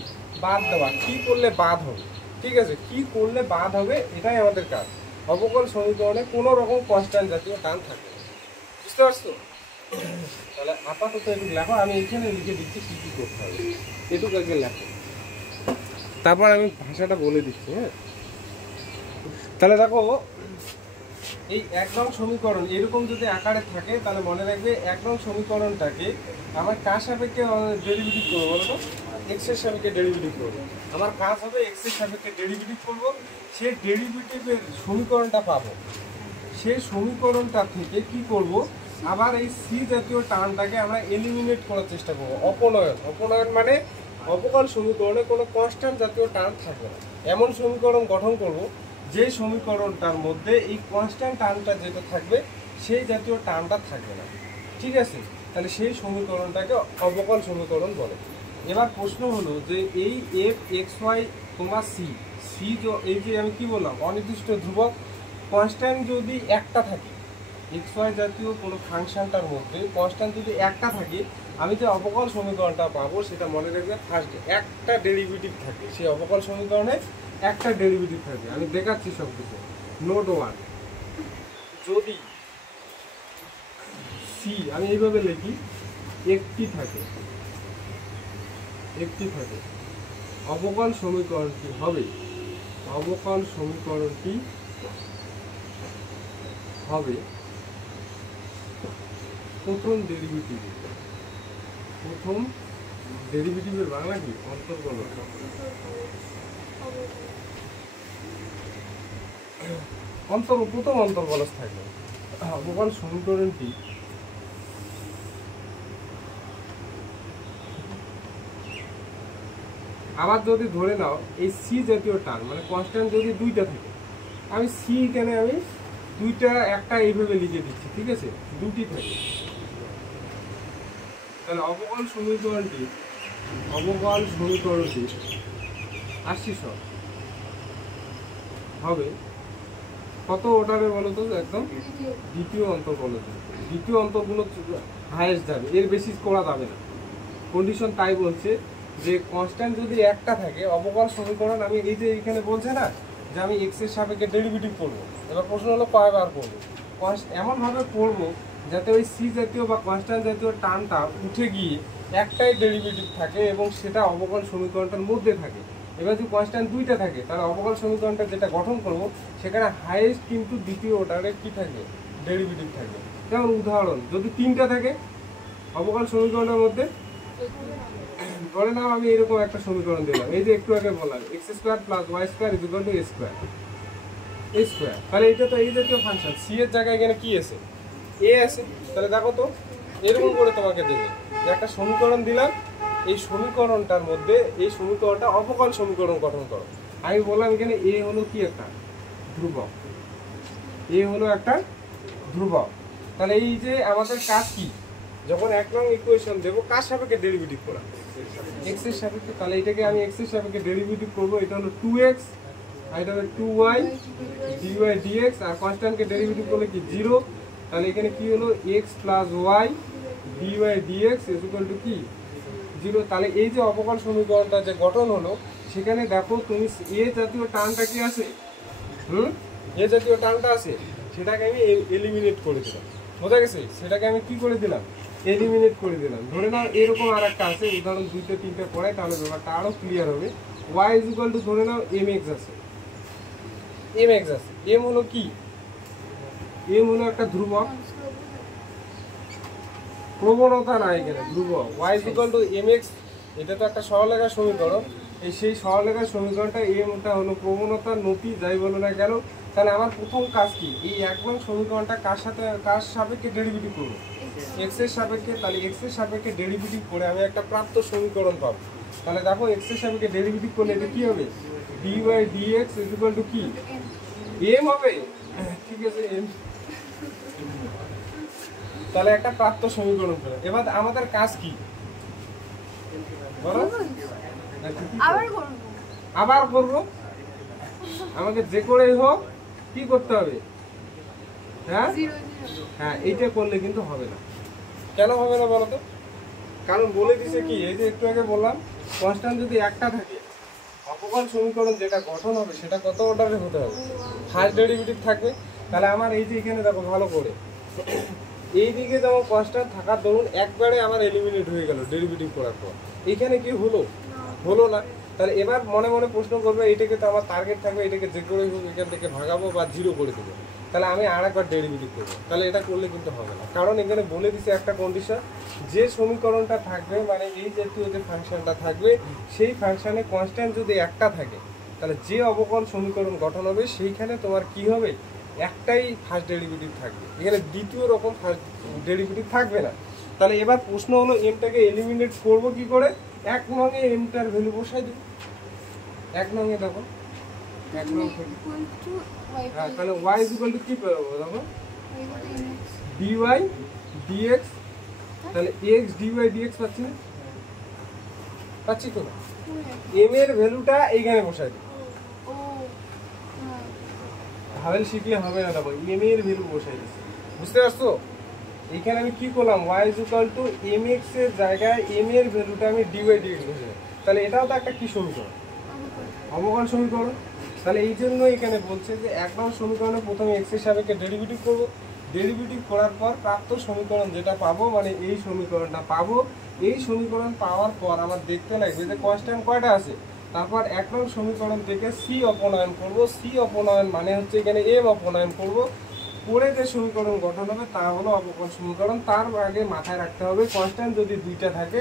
বাদ দেওয়া। কি করলে বাদ হবে, ঠিক আছে, কি করলে বাদ হবে এটাই আমাদের কাজ। অবকল সমীকরণে কোনো রকম কনস্ট্যান্ট জাতীয় টার্ম থাকে না। বুঝতে পারছো? তাহলে আপাতত একটু লেখো, আমি এখানে লিখে দিচ্ছি কি কি করতে হবে, এটুকু আগে লেখো, তারপর আমি ভাষাটা বলে দিচ্ছি। হ্যাঁ, তাহলে দেখো এই 1 নং সমীকরণ এরকম যদি আকারে থাকে তাহলে মনে রাখবে 1 নং সমীকরণটাকে আমার কার সাপেক্ষে ডেরিভেটিভ করবো বলো তো? এক্স এর সাপেক্ষে ডেরিভেটিভ করবো। আমার কাজ হবে এক্স এর সাপেক্ষে ডেরিভেটিভ করবো, সেই ডেরিভেটিভের সমীকরণটা পাবো, সেই সমীকরণটা থেকে কি করব, আবার এই সি জাতীয় টার্মটাকে আমরা এলিমিনেট করার চেষ্টা করবো। অপনয়ন, অপনয়ন মানে অবকল সমীকরণে কোনো কনস্ট্যান্ট জাতীয় টার্ম থাকবে না, এমন সমীকরণ গঠন করব যে সমীকরণটার মধ্যে এই কনস্ট্যান্ট টার্মটা যেটা থাকবে সেই জাতীয় টার্মটা থাকবে না। ঠিক আছে, তাহলে সেই সমীকরণটাকে অবকল সমীকরণ বলে। এবার প্রশ্ন হলো যে এই f x y c, c এই যে আমি কি বললাম অনির্দিষ্ট ধ্রুবক কনস্ট্যান্ট যদি একটা থাকে, এক্স ওয়াই জাতীয় কোনো ফাংশনটার মধ্যে কনস্ট্যান্ট যদি একটা থাকে, আমি যে অবকল সমীকরণটা পাবো সেটা মনে রাখবে ফার্স্ট একটা ডেরিভেটিভ থাকে, সেই অবকল সমীকরণে একটা ডেরিভেটিভ থাকে। আমি দেখাচ্ছি সব কিছু। নোট 1, যদি সি আমি এইভাবে লিখি একটি থাকে, একটি থাকে, অবকল সমীকরণটি হবে, অবকল সমীকরণটি হবে প্রথম ডেরিভেটিভ, প্রথম ডেরিভেটিভের বাংলা কি অন্তর্গল, প্রথম অন্তর্গলজ থাকবে। অবকল সমীকরণটি আবার যদি ধরে নাও এই সি জাতীয় টার্ম মানে কনস্ট্যান্ট যদি দুইটা থাকে, আমি সি এখানে আমি দুইটা একটা এইভাবে লিখে দিচ্ছি, ঠিক আছে, দুটি থাকে, তাহলে অবকল সমীকরণটি, অবকল সমীকরণটি আসছি সব হবে কত অর্ডারে বলো তো? একদম দ্বিতীয় অন্তর্গলজ, দ্বিতীয় অন্তর্গলজ হাইয়েস্ট যাবে, এর বেশি করা যাবে না। কন্ডিশন তাই বলছে যে কনস্ট্যান্ট যদি একটা থাকে অবকল সমীকরণ, আমি এই যে এখানে বলছে না যে আমি এক্স এর সাপেক্ষে ডেরিভেটিভ করবো, এবার প্রশ্ন হলো কয়বার করবো, এমনভাবে করবো যাতে ওই সি জাতীয় বা কনস্ট্যান্ট জাতীয় টার্মটা উঠে গিয়ে একটাই ডেরিভেটিভ থাকে এবং সেটা অবকল সমীকরণটার মধ্যে থাকে। এবার যদি কনস্ট্যান্ট দুইটা থাকে তাহলে অবকল সমীকরণটা যেটা গঠন করব সেখানে হাইয়েস্ট কিন্তু দ্বিতীয় অর্ডারের কি থাকবে, ডেরিভেটিভ থাকবে। যেমন উদাহরণ, যদি তিনটা থাকে অবকল সমীকরণের মধ্যে, ধরে নাও আমি এরকম একটা সমীকরণ দিলাম, এই যে একটু আগে বললাম x square plus y square is equal to a square, a square, তাহলে এটা তো এই জাতীয় ফাংশন, সি এর জায়গায় এখানে কি আছে, এ আছে। তাহলে দেখো তো এরকম করে তোমাকে দেবে যে একটা সমীকরণ দিলাম, এই সমীকরণটার মধ্যে এই সমীকরণটা অবকল সমীকরণ গঠন করো। আমি বললাম এখানে এ হলো কি একটা ধ্রুবক, এ হলো একটা ধ্রুবক। তাহলে এই যে আমাদের কাজ কি, যখন 1 নং ইকুয়েশন দেবো কার সাপেক্ষে ডেরিভেটিভ করা, এক্স এর সাপেক্ষে, তাহলে এটাকে আমি এক্স এর সাপেক্ষে ডেরিভেটিভ করবো, এটা হলো 2x আর এটা হলো 2y dy dx, আর কনস্ট্যান্টকে ডেরিভেটিভ করলে কি 0, তাহলে এখানে কি হলো x plus y dy dx is equal to কি 0। তাহলে এই যে অবকল সমীকরণটা যে গঠন হলো সেখানে দেখো তুমি এ জাতীয় টার্মটা কি আছে, এ জাতীয় টার্মটা আছে, সেটাকে আমি এলিমিনেট করে দিলাম, বোঝা গেছে, সেটাকে আমি কি করে দিলাম, এলিমিনেট করে দিলাম। ধরে নাও এরকম আর একটা আছে, উদাহরণ 2টা 3টা পড়াই তাহলে ব্যাপারটা আরো ক্লিয়ার হবে। y ইজ ইকুয়াল টু ধরে নাও mx আছে, mx আছে, m হলো কি, m হলো একটা ধ্রুবক, প্রবণতা না এখানে ধ্রুবক, y is equal two mx, এটা তো একটা সরলরেখার সমীকরণ, এই সেই সরলরেখার সমীকরণটা mটা হলো প্রবণতা, নতি যাই বলো না কেন। তাহলে আমার প্রথম কাজ কি, এই 1 নং সমীকরণটা কার সাথে, কার সাপেক্ষে ডেরিভেটিভ করবো, এক্স এর সাপেক্ষে। তাহলে এক্স এর সাপেক্ষে ডেরিভেটিভ করে আমি একটা প্রাপ্ত সমীকরণ পাবো। তাহলে দেখো এক্স এর সাপেক্ষে ডেরিভেটিভ করলে এটা কি হবে, dy dx is equal to কি m হবে, ঠিক আছে m। তাহলে একটা প্রাপ্ত সমীকরণ পেলাম। এবার আমাদের কাজ কি বলো, আবার করবো, আমাকে যে করেই হোক কি করতে হবে, হ্যাঁ হ্যাঁ, এইটা করলে কিন্তু হবে না। কেন হবে না বলো তো, কারণ বলে দিছে কি, এই যে একটু আগে বললাম কনস্ট্যান্ট যদি একটা থাকে অবকল সমীকরণ যেটা গঠন হবে সেটা কত অর্ডারে হতে হবে, ফার্স্ট ডেরিভেটিভ থাকবে। তাহলে আমার এই যে এখানে দেখো ভালো করে এইদিকে যেমন কনস্ট্যান্ট থাকার দরুন একবারে আমার এলিমিনেট হয়ে গেল ডেরিভেটিভ করার পর, এখানে কি হলো? হলো না। তাহলে এবার মনে মনে প্রশ্ন করবে, এটাকে তো আমার টার্গেট থাকবে, এটাকে যে করেই হোক এখান থেকে ভাগাবো বা জিরো করে দেবো, তাহলে আমি আর একবার ডেরিভেটিভ করবো। তাহলে এটা করলে কিন্তু হবে না, কারণ এখানে বলে দিছে একটা কন্ডিশন, যে সমীকরণটা থাকবে মানে এই জাতীয় যে ফাংশনটা থাকবে সেই ফাংশনে কনস্ট্যান্ট যদি একটা থাকে, তাহলে যে অবকল সমীকরণ গঠন হবে সেইখানে তোমার কি হবে, একটাই ফার্স্ট ডেরিভেটিভ থাকবে, এখানে দ্বিতীয় রকম ফার্স্ট ডেরিভেটিভ থাকবে না। তাহলে এবার প্রশ্ন হলো এমটাকে এলিমিনেট করবো কি করে? এক নঙে এমটার ভ্যালু বসাই দিই, এক নঙে দেখো, এক নং থেকে হ্যাঁ, তাহলে y ইকুয়াল টু কি পাবো দেখো, dy dx, তাহলে x dy dx পাচ্ছি না, পাচ্ছি তো না, m এর ভ্যালুটা এইখানে বসাই দিই, ভাবেল শিখলে হবে না, দেখো m এর ভ্যালু বসাই দিচ্ছি, বুঝতে পারছো? এইখানে আমি কি করলাম, y ইকুয়াল টু mx এর জায়গায় m এর ভ্যালুটা আমি dy dx বসাই, তাহলে এটাও তো একটা কি সমীকরণ, অবকল সমীকরণ। তাহলে এই জন্য এখানে বলছে যে এক নং সমীকরণে প্রথমে x এর সাপেক্ষে ডেরিভেটিভ করব, ডেরিভেটিভ করার পর প্রাপ্ত সমীকরণ যেটা পাবো মানে এই সমীকরণটা পাবো, এই সমীকরণ পাওয়ার পর আমার দেখতে লাগবে যে কনস্ট্যান্ট কয়টা আছে, তারপর এক নং সমীকরণ থেকে c অপনয়ন করব, c অপনয়ন মানে হচ্ছে এখানে m অপনয়ন করব, করে যে সমীকরণ গঠন হবে তা হলো অবকল সমীকরণ। তার আগে মাথায় রাখতে হবে কনস্ট্যান্ট যদি দুইটা থাকে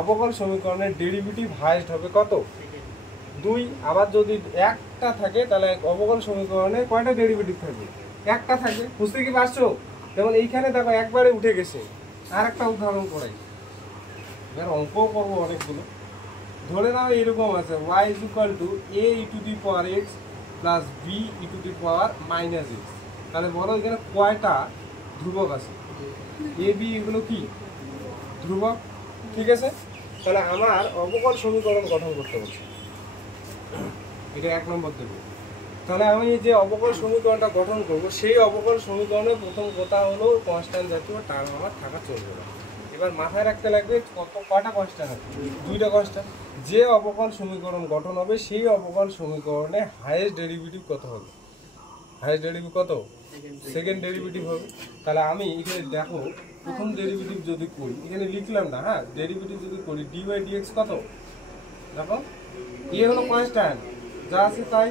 অবকল সমীকরণের ডেরিভেটিভ হাইয়েস্ট হবে কত, 2। আবার যদি একটা থাকে তাহলে অবকল সমীকরণে কয়টা ডেরিভেটিভ থাকবে, একটা থাকবে। বুঝতে কি পারছো? যেমন এইখানে দেখো একবারে উঠে গেছে, আর একটা উদাহরণ করাই, এবার অঙ্কও করবো অনেকগুলো। ধরে নাও এরকম আছে y is equal to a e to the power x plus b e to the power minus x, তাহলে বলো এখানে কয়টা ধ্রুবক আছে, a b এগুলো কি ধ্রুবক, ঠিক আছে? তাহলে আমার অবকল সমীকরণ গঠন করতে বলছে, এটা এক নম্বর দেব। তাহলে আমি যে অবকল সমীকরণটা গঠন করব সেই অবকল সমীকরণের প্রথম কথা হলো কনস্ট্যান্ট জাতীয় টার্ম আমার থাকা চলবে না। এবার মাথায় রাখতে লাগবে কয়টা কনস্ট্যান্ট আছে, দুইটা কনস্ট্যান্ট। যে অবকল সমীকরণ গঠন হবে সেই অবকল সমীকরণে হাইয়েস্ট ডেরিভেটিভ কত হবে, হাইয়েস্ট ডেরিভেটিভ কত, সেকেন্ড ডেরিভেটিভ হবে। তাহলে আমি এখানে দেখো প্রথম ডেরিভেটিভ যদি করি, এখানে লিখলাম না, হ্যাঁ ডেরিভেটিভ যদি করি dy dx কত, দেখো এ হলো কনস্ট্যান্ট যা আছে তাই,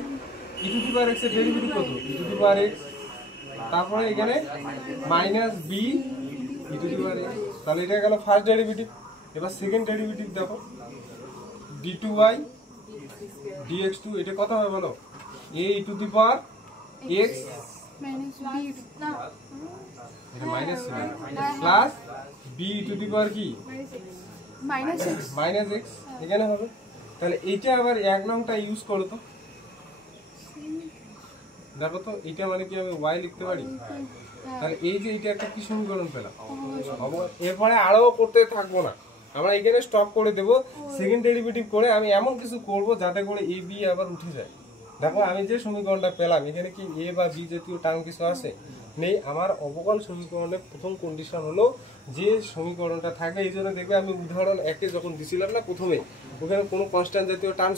e to the power x এর ডেরিভেটিভ কত, e to the power x, তারপরে এখানে minus b e to the power x, তাহলে এটা গেল ফার্স্ট ডেরিভেটিভ। এবার সেকেন্ড ডেরিভেটিভ দেখো d2y dx2, এটা কত হবে বলো, a e to the power x এটা minus plus b e to the power কি মাইনাস x এখানে হবে। তাহলে এইটা আবার এক নংটা ইউজ করো তো, দেখো তো এটা মানে কি আমি y লিখতে পারি, তাহলে এই যে এটা একটা কি সমীকরণ পেলাম। এরপরে আরো করতে থাকবো না, আমরা এখানে স্টপ করে দেব, সেকেন্ড ডেরিভেটিভ করে আমি এমন কিছু করব যাতে করে a b আবার উঠে যায়। দেখো আমি যে সমীকরণটা পেলাম এখানে কি a বা b জাতীয় টার্ম কিছু আছে নেই, আমার অবকল সমীকরণের প্রথম কন্ডিশন হলো যে সমীকরণটা থাকবে। এই জন্য দেখবে আমি উদাহরণ একে যখন দিছিলাম না প্রথমে, ওখানে কোনো কনস্ট্যান্ট জাতীয় টার্ম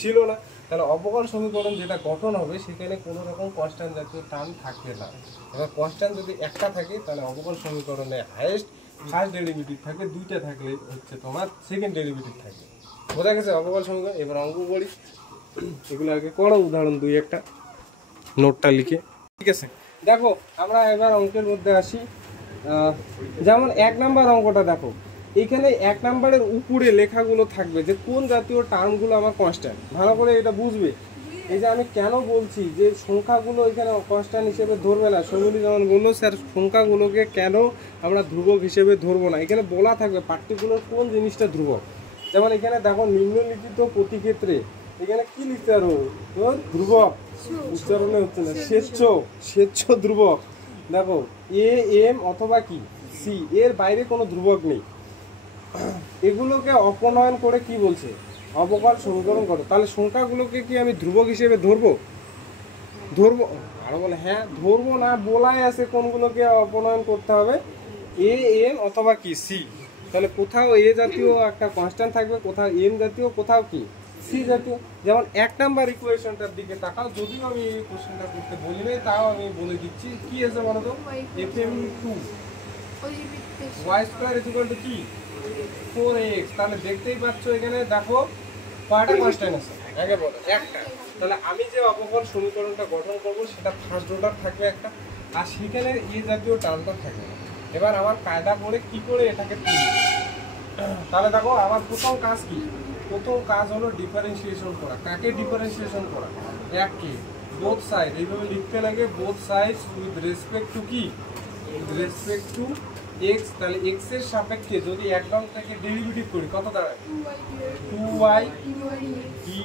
ছিল না, তাহলে অবকল সমীকরণ যেটা গঠন হবে সেখানে কোনো রকম কনস্ট্যান্ট জাতীয় টার্ম থাকবে না। এবার কনস্ট্যান্ট যদি একটা থাকে তাহলে অবকল সমীকরণে হাইয়েস্ট ফার্স্ট ডেরিভেটিভ থাকে, দুইটা থাকলে হচ্ছে তোমার সেকেন্ড ডেরিভেটিভ থাকে। বোঝা গেছে অবকল সমীকরণ? এবার অঙ্ক করি, এগুলো আগে করো উদাহরণ দুই একটা নোটটা লিখে, ঠিক আছে? দেখো আমরা এবার অঙ্কের মধ্যে আসি। যেমন এক নাম্বার অঙ্কটা দেখো, এখানে এক নাম্বারের উপরে লেখাগুলো থাকবে যে কোন জাতীয় টার্মগুলো আমার কনস্ট্যান্ট, ভালো করে এটা বুঝবে। এই যে আমি কেন বলছি যে সংখ্যাগুলো এখানে কনস্ট্যান্ট হিসেবে ধরবে না, সৌমিলি যেমন বললো স্যার সংখ্যাগুলোকে কেন আমরা ধ্রুবক হিসেবে ধরবো না, এখানে বলা থাকবে পার্টিকুলার কোন জিনিসটা ধ্রুবক। যেমন এখানে দেখো নিম্নলিখিত প্রতি ক্ষেত্রে এখানে কি লিখতে পারো, ধ্রুবক উচ্চারণে হচ্ছে না, স্বেচ্ছ ধ্রুবক। দেখো এ এম অথবা কি সি, এর বাইরে কোনো ধ্রুবক নেই। এগুলোকে অপনয়ন করে কি বলছে, অবকল সমীকরণ করো। তাহলে সংখ্যাগুলোকে কি আমি ধ্রুবক হিসেবে ধরবো, আরো বলে হ্যাঁ ধরবো না, বলাই আছে কোনগুলোকে অপনয়ন করতে হবে, এ এম অথবা কি সি। তাহলে কোথাও এ জাতীয় একটা কনস্ট্যান্ট থাকবে, কোথাও এম জাতীয়, কোথাও কি সি জাতীয়। যেমন এক নাম্বার ইকুয়েশনটার দিকে তাকাও, যদিও আমি এই কোশ্চেনটা করতে বলি নাই তাও আমি বলে দিচ্ছি কি আছে বলো তো, fm2 ওই বিট্টেস y square is equal to কি 4x। তাহলে দেখতেই পাচ্ছ এখানে দেখো কয়টা কনস্ট্যান্ট আছে আগে বলো একটা। তাহলে আমি যে অবকল সমীকরণটা গঠন করব সেটা ফার্স্ট অর্ডার থাকবে একটা, আর সেখানে এই জাতীয় টার্মটা থাকবে না। এবার আমার কায়দা করে কি করে এটাকে তুলব, তাহলে দেখো আমার প্রথম কাজ কি, প্রথম কাজ হলো ডিফারেন্সিয়েশন করা। কাকে ডিফারেন্সিয়েশন করা, এককে বোথ সাইড এইভাবে লিখতে লাগে, both sides with respect to কি, উইথ রেসপেক্ট টু এক্স। তাহলে এক্স এর সাপেক্ষে যদি একদম থেকে ডেরিভেটিভ করি কত দাঁড়ায় 2y dy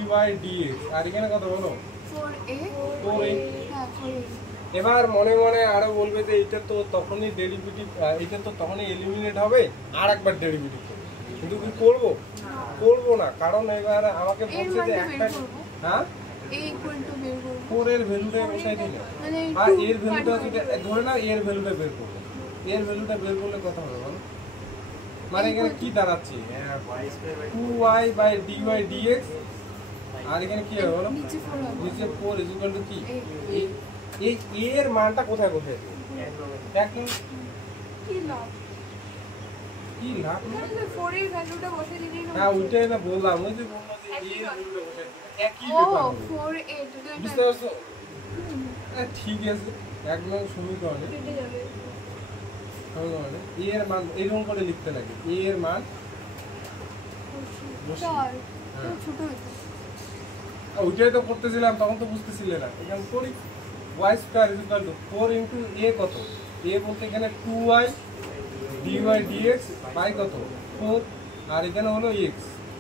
dx, আর এখানে কত হলো 4a। এবার মনে মনে আরো বলবে যে এটা তো তখনই ডেরিভেটিভ, এটা তো তখনই এলিমিনেট হবে আর একবার ডেরিভেটিভ করব, কিন্তু কি করব, করব না, কারণ এবার আমাকে বলছে যে একটা হ্যাঁ a ইকুয়াল টু বের করব 4 এর ভ্যালুটা বসাই দিই না, মানে আর এর ভ্যালুটা যদি ধরে নাও এর ভ্যালুটা বের করব, এর ভ্যালুটা বের করলে কত হবে বলো, মানে এখানে কি দাঁড়াচ্ছে 2y dy dx, আর এখানে কি হবে বলো নিচে 4 হবে নিচে 4 ইজ ইকুয়াল টু কি, a এই a এর মানটা কোথায় কোথায় এখন কি লাভ কি লাভ, তাহলে 4 এর ভ্যালুটা বসে দিলেই হবে। হ্যাঁ ওইটাই না বললাম, ওই যে বললাম যে a এর ভ্যালুটা বসাই দিতে একই ও ব্যাপার 4a তো বুঝতে পারছো, ঠিক আছে একদম সমীকরণে কেটে যাবে সমীকরণে a এর মান এরকম করে লিখতে লাগে, a এর মান 4 হ্যাঁ। ছোট হতো ওইটাই তো করতেছিলাম তখন তো বুঝতেছিলে না, এখানে করি y square is equal two 4 into a কত, a বলতে এখানে 2y dy dx বাই কত 4, আর এখানে হলো x,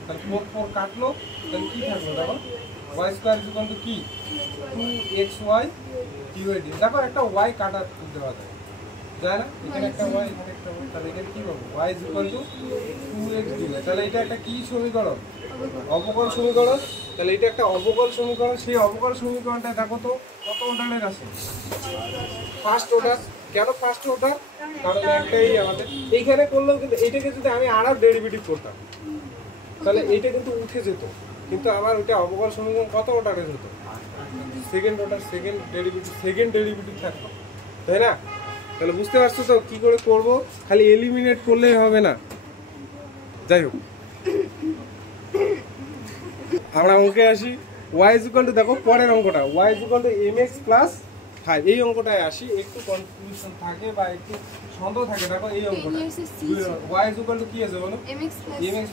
তাহলে 4 4 কাটলো, তাহলে কি থাকলো দেখো y square is equal to কি 2xy dy dx। দেখো একটা y কাটা দেওয়া যায় না, এখানে একটা y এখানে একটা y, তাহলে এখানে কি পাবো y is equal two 2x dy। তাহলে এটা একটা কি সমীকরণ, অবকল সমীকরণ। তাহলে এটা একটা অবকল সমীকরণ, সেই অবকল সমীকরণটা দেখো তো কত অর্ডারের আছে, ফার্স্ট অর্ডার। কেন ফার্স্ট অর্ডার, কারণ একটাই আমাদের এইখানে করলেও কিন্তু এইটাকে যদি আমি আরো ডেরিভেটিভ করতাম তাহলে এইটা কিন্তু উঠে যেত, কিন্তু আমার ওইটা অবকল সমীকরণ কত অর্ডারের হতো, সেকেন্ড অর্ডার, সেকেন্ড ডেরিভেটিভ থাকতো, তাই না। তাহলে বুঝতে পারছো তো কি করে করব, খালি এলিমিনেট করলেই হবে না। যাই হোক আমরা অঙ্কে আসি, y ইজ ইকুয়াল টু দেখো পরের অঙ্কটা y is equal two mx plus 5, এই অঙ্কটায় আসি, একটু কনফিউশন থাকে বা একটু সন্দেহ থাকে, দেখো এই অঙ্কটা y ইজ ইকুয়াল টু কি আছে বলো mx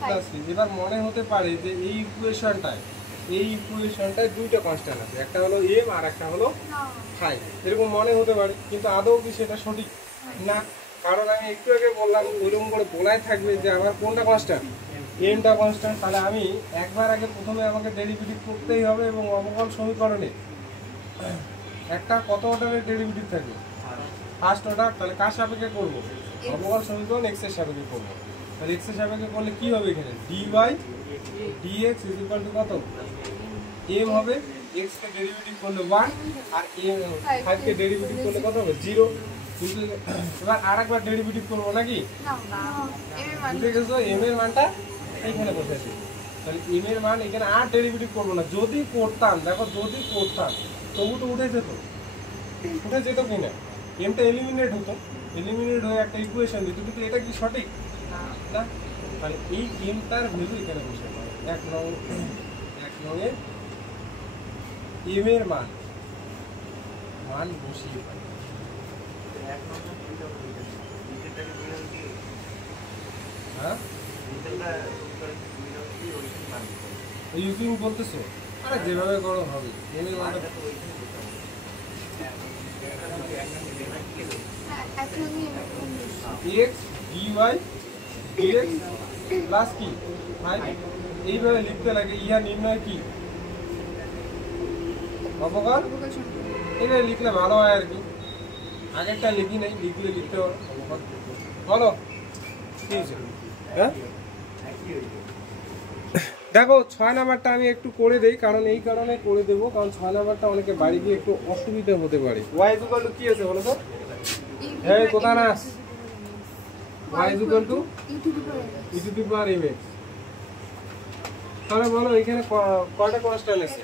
প্লাস 5। এবার মনে হতে পারে যে এই ইকুয়েশনটায় দুইটা কনস্ট্যান্ট আছে, একটা হলো m আর একটা হলো 5, এরকম মনে হতে পারে, কিন্তু আদৌ কি সেটা সঠিক না, কারণ আমি একটু আগে বললাম ওইরকম করে বলাই থাকবে যে আমার কোনটা কনস্ট্যান্ট, এনটা কনস্ট্যান্ট। তাহলে আমি একবার আগে প্রথমে আমাকে ডেরিভেটিভ করতেই হবে, এবং অবকল সমীকরণে একটা কত অর্ডারের ডেরিভেটিভ থাকবে ফার্স্ট অর্ডার, তাহলে কার সাপেক্ষে করব, অবকল সমীকরণ x এর সাপেক্ষে করব। তাহলে x এর সাপেক্ষে করলে কি হবে, এখানে dy dx is equal to কত m হবে, x কে ডেরিভেটিভ করলে 1 আর m 5 কে ডেরিভেটিভ করলে কত হবে 0। কিন্তু এবার আরেকবার ডেরিভেটিভ করব নাকি, না m এর মান বুঝে গেছো, m এর মানটা এইখানে বসাচ্ছি, তাহলে m এর মান এখানে আর ডেরিভেটিভ করব না, যদি করতাম দেখো যদি করতাম তবু তো উঠে যেত কিনা, এমটা এলিমিনেট হতো, এলিমিনেট হয়ে একটা ইকুয়েশন দিত, কিন্তু এটা কি সঠিক না, তাহলে এই এমটার ভ্যালু এখানে বসে এক নঙে এম এর মান বসিয়ে পাই, হ্যাঁ ইউপিং বলতেছো, আরে যেভাবে করো হবে, এম এর মানটা x dy dx প্লাস কি 5, এইভাবে লিখতে লাগে, ইহা নির্ণয় কি অবকল, এইভাবে লিখলে ভালো হয় আর কি, আগেরটা লিখি নাই, লিখতে হবে অবকল। বলো কি হয়েছে, হ্যাঁ দেখো 6 নাম্বারটা আমি একটু করে দেই, কারণ এই কারণে করে দেবো, কারণ 6 নাম্বারটা অনেকে বাড়ি গিয়ে একটু অসুবিধা হতে পারে। y ইজ ইকুয়াল টু কি আছে বলো তো, এই কোথায় না y is equal two e to the power mx, তাহলে বলো এখানে কয়টা কনস্ট্যান্ট আছে,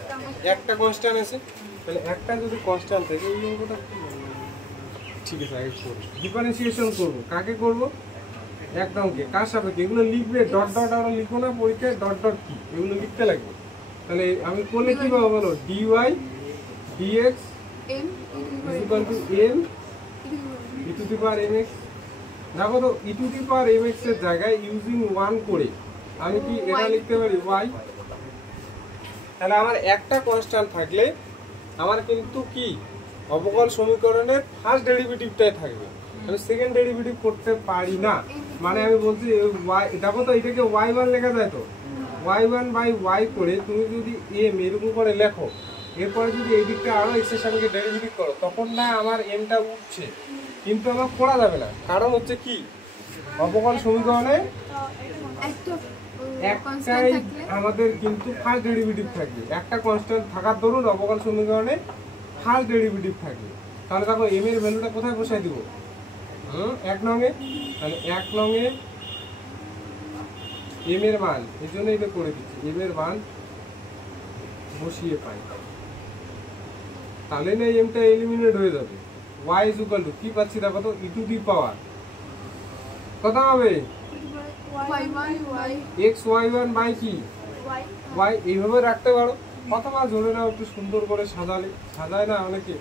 একটা কনস্ট্যান্ট আছে, তাহলে একটা যদি কনস্ট্যান্ট থাকে এই অঙ্কটা কি ঠিক আছে আগে করব ডিফারেন্সিয়েশন করব কাকে করব একদমকে কার সাপেক্ষে এগুলো লিখবে ডট ডট আমরা লিখবো না পরীক্ষায় ডট ডট কি এগুলো লিখতে লাগবে তাহলে আমি করলে কি পাবো বলো dy dx m equal to m e to the power mx দেখো তো e to the power mx এর জায়গায় ইউজিং 1 করে আমি কি এটা লিখতে পারি y তাহলে আমার একটা কনস্ট্যান্ট থাকলে আমার কিন্তু কি অবকল সমীকরণের ফার্স্ট ডেরিভেটিভটাই থাকবে আমি সেকেন্ড ডেরিভেটিভ করতে পারি না মানে আমি বলছি y দেখো তো এটাকে y1 লেখা যায় তো y1 বাই y করে তুমি যদি m এরকম করে লেখো এরপরে যদি এই দিকটা আরো x এর সাপেক্ষে ডেরিভেটিভ করো তখন না আমার m টা উঠছে কিন্তু আমার করা যাবে না কারণ হচ্ছে কি অবকল সমীকরণে একটাই আমাদের কিন্তু ফার্স্ট ডেরিভেটিভ থাকবে একটা কনস্ট্যান্ট থাকার দরুন অবকল সমীকরণে ফার্স্ট ডেরিভেটিভ থাকবে তাহলে দেখো m এর ভ্যালুটা কোথায় বসাই দিব এক নঙে তাহলে এক নঙে m এর মান এই জন্য এটা করে দিচ্ছি m এর মান বসিয়ে পাই তাহলে না m টা এলিমিনেট হয়ে যাবে y is equal to কি পাচ্ছি দেখো তো e টু দি পাওয়ার কত হবে x y1 বাই কি y এইভাবে রাখতে পারো অথবা ধরে নাও একটু সুন্দর করে সাজালে সাজায় না অনেকে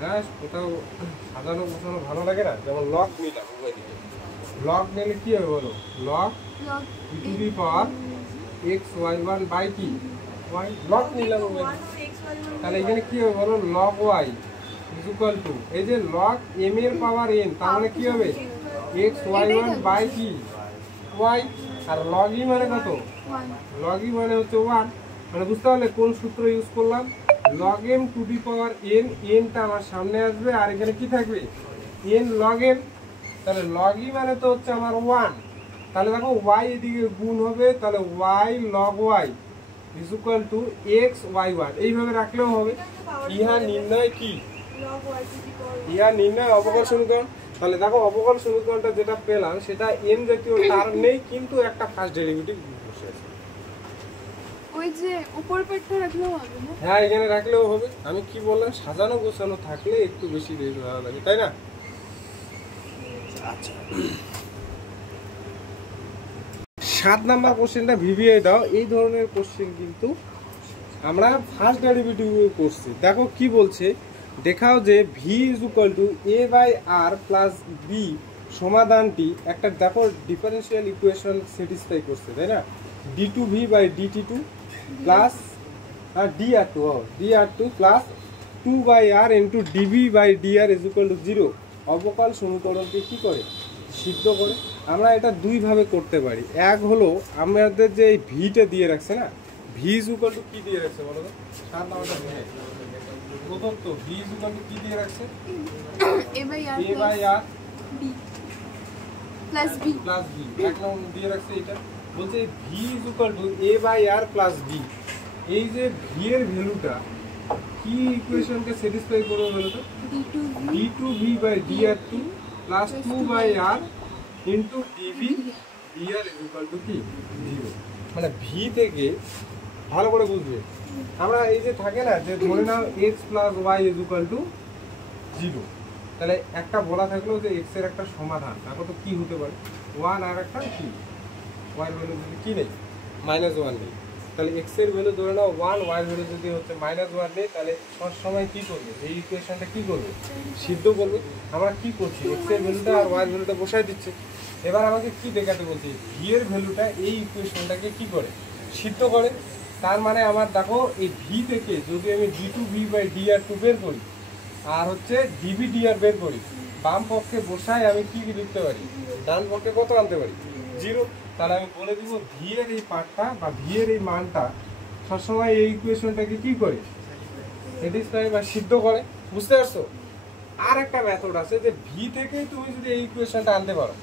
হ্যাঁ ওটাও সাজানো গোছানো ভালো লাগে না যেমন লগ নিলাম উভয় দিকে লগ নিলে কি হবে বলো log e to the power x y1 by কি y লগ নিলাম উভয় তাহলে এখানে কি হবে বলো log y is equal to এই যে লগ m এর পাওয়ার n তার মানে কি হবে x y1 বাই কি y আর log e মানে কত log e মানে হচ্ছে 1 মানে বুঝতে পারলে কোন সূত্র ইউজ করলাম log m two the power n n টা আমার সামনে আসবে আর এখানে কি থাকবে n log m তাহলে log e মানে তো হচ্ছে আমার 1 তাহলে দেখো y এদিকে গুণ হবে তাহলে y log y is equal to x y1 এইভাবে রাখলেও হবে ইহা নির্ণয় কি ইহা নির্ণয় অবকল সমীকরণ তাহলে দেখো অবকল সমীকরণটা যেটা পেলাম সেটা n জাতীয় তার নেই কিন্তু একটা ফার্স্ট ডেরিভেটিভ বসে আছে ওই যে উপর পেটটা রাখলেও হবে না হ্যাঁ এখানে রাখলেও হবে আমি কি বললাম সাজানো গোছানো থাকলে একটু বেশি ভালো লাগে তাই না আচ্ছা 7 নাম্বার কোশ্চেনটা ভিভিআই দাও এই ধরনের কোশ্চেন কিন্তু আমরা ফার্স্ট ডেরিভেটিভ করছি দেখো কি বলছে দেখাও যে v is equal to a by r plus b সমাধানটি একটা দেখো ডিফারেনশিয়াল ইকুয়েশন স্যাটিসফাই করছে তাই না d2v by dt2 plus dr2 plus 2 by r into dv by dr is equal to 0 অবকল সমীকরণকে কি করে সিদ্ধ করে আমরা এটা দুই ভাবে করতে পারি এক হলো আমাদের যে ভিটা দিয়ে রাখছে না v is equal to কি দিয়ে রাখছে বলো তো 7 নাম্বারটা প্রদত্ত v is equal to কি দিয়ে রাখছে a by r b plus b এক নম্বর দিয়ে রাখছে এটা বলছে v is equal to a by r plus b এই যে v এর ভ্যালুটা কি ইকুয়েশনকে স্যাটিসফাই করবে বলো তো d2v by dr2 plus 2 by r into dv dr is equal to কি 0 মানে v থেকে ভালো করে বুঝবে আমরা এই যে থাকে না যে ধরে নাও x plus y is equal to 0 তাহলে একটা বলা থাকলো যে x এর একটা সমাধান দেখো তো কি হতে পারে 1 আর একটা কি y এর ভ্যালু যদি কি নেই -1 নেই তাহলে x এর ভ্যালু ধরে নাও 1 y এর ভ্যালু যদি হচ্ছে -1 নেই তাহলে সব সময় কি করবে এই ইকুয়েশনটা কি করবে সিদ্ধ করবে আমরা কি করছি x এর ভ্যালুটা আর y এর ভ্যালুটা বসাই দিচ্ছি এবার আমাকে কি দেখাতে বলছি v এর ভ্যালুটা এই ইকুয়েশনটাকে কি করে সিদ্ধ করে তার মানে আমার দেখো এই v থেকে যদি আমি d2v বাই dr2 বের করি আর হচ্ছে dv dr বের করি বাম পক্ষে বসাই আমি কি লিখতে পারি ডান পক্ষে কত আনতে পারি 0 তাহলে আমি বলে দিব v এর এই পার্টটা বা v এর এই মানটা সবসময় এই ইকুয়েশনটাকে কি করে স্যাটিসফাই বা সিদ্ধ করে বুঝতে পারছো আর একটা মেথড আছে যে v থেকে তুমি যদি এই ইকুয়েশনটা আনতে পারো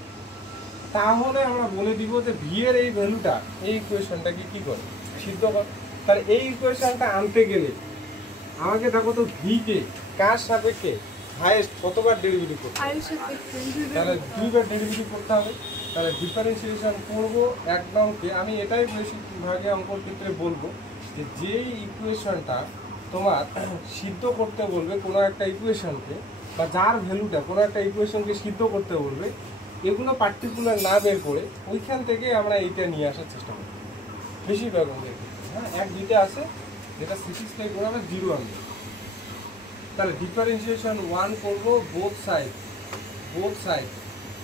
তাহলে আমরা বলে দিব যে v এর এই ভ্যালুটা এই ইকুয়েশনটাকে কি করে সিদ্ধ করে তাহলে এই ইকুয়েশনটা আনতে গেলে আমাকে দেখো তো v কে কার সাপেক্ষে হাইয়েস্ট কতবার ডেরিভেটিভ করতে হবে তাহলে দুইবার ডেরিভেটিভ করতে হবে তাহলে ডিফারেন্সিয়েশন করব একদমকে আমি এটাই বেশি ভাগে অঙ্কর ক্ষেত্রে বলবো যে যেই ইকুয়েশনটা তোমার সিদ্ধ করতে বলবে কোনো একটা ইকুয়েশনকে বা যার ভ্যালুটা কোনো একটা ইকুয়েশনকে সিদ্ধ করতে বলবে, এগুলো পার্টিকুলার না বের করে ওইখান থেকে আমরা এইটা নিয়ে আসার চেষ্টা করি বেশিরভাগ অঙ্কের ক্ষেত্রে। হ্যাঁ, 1-2টা আছে যেটা স্যাটিসফাই করে আমরা 0 আনবো। তাহলে ডিফারেন্সিয়েশন 1 করবো বোথ সাইড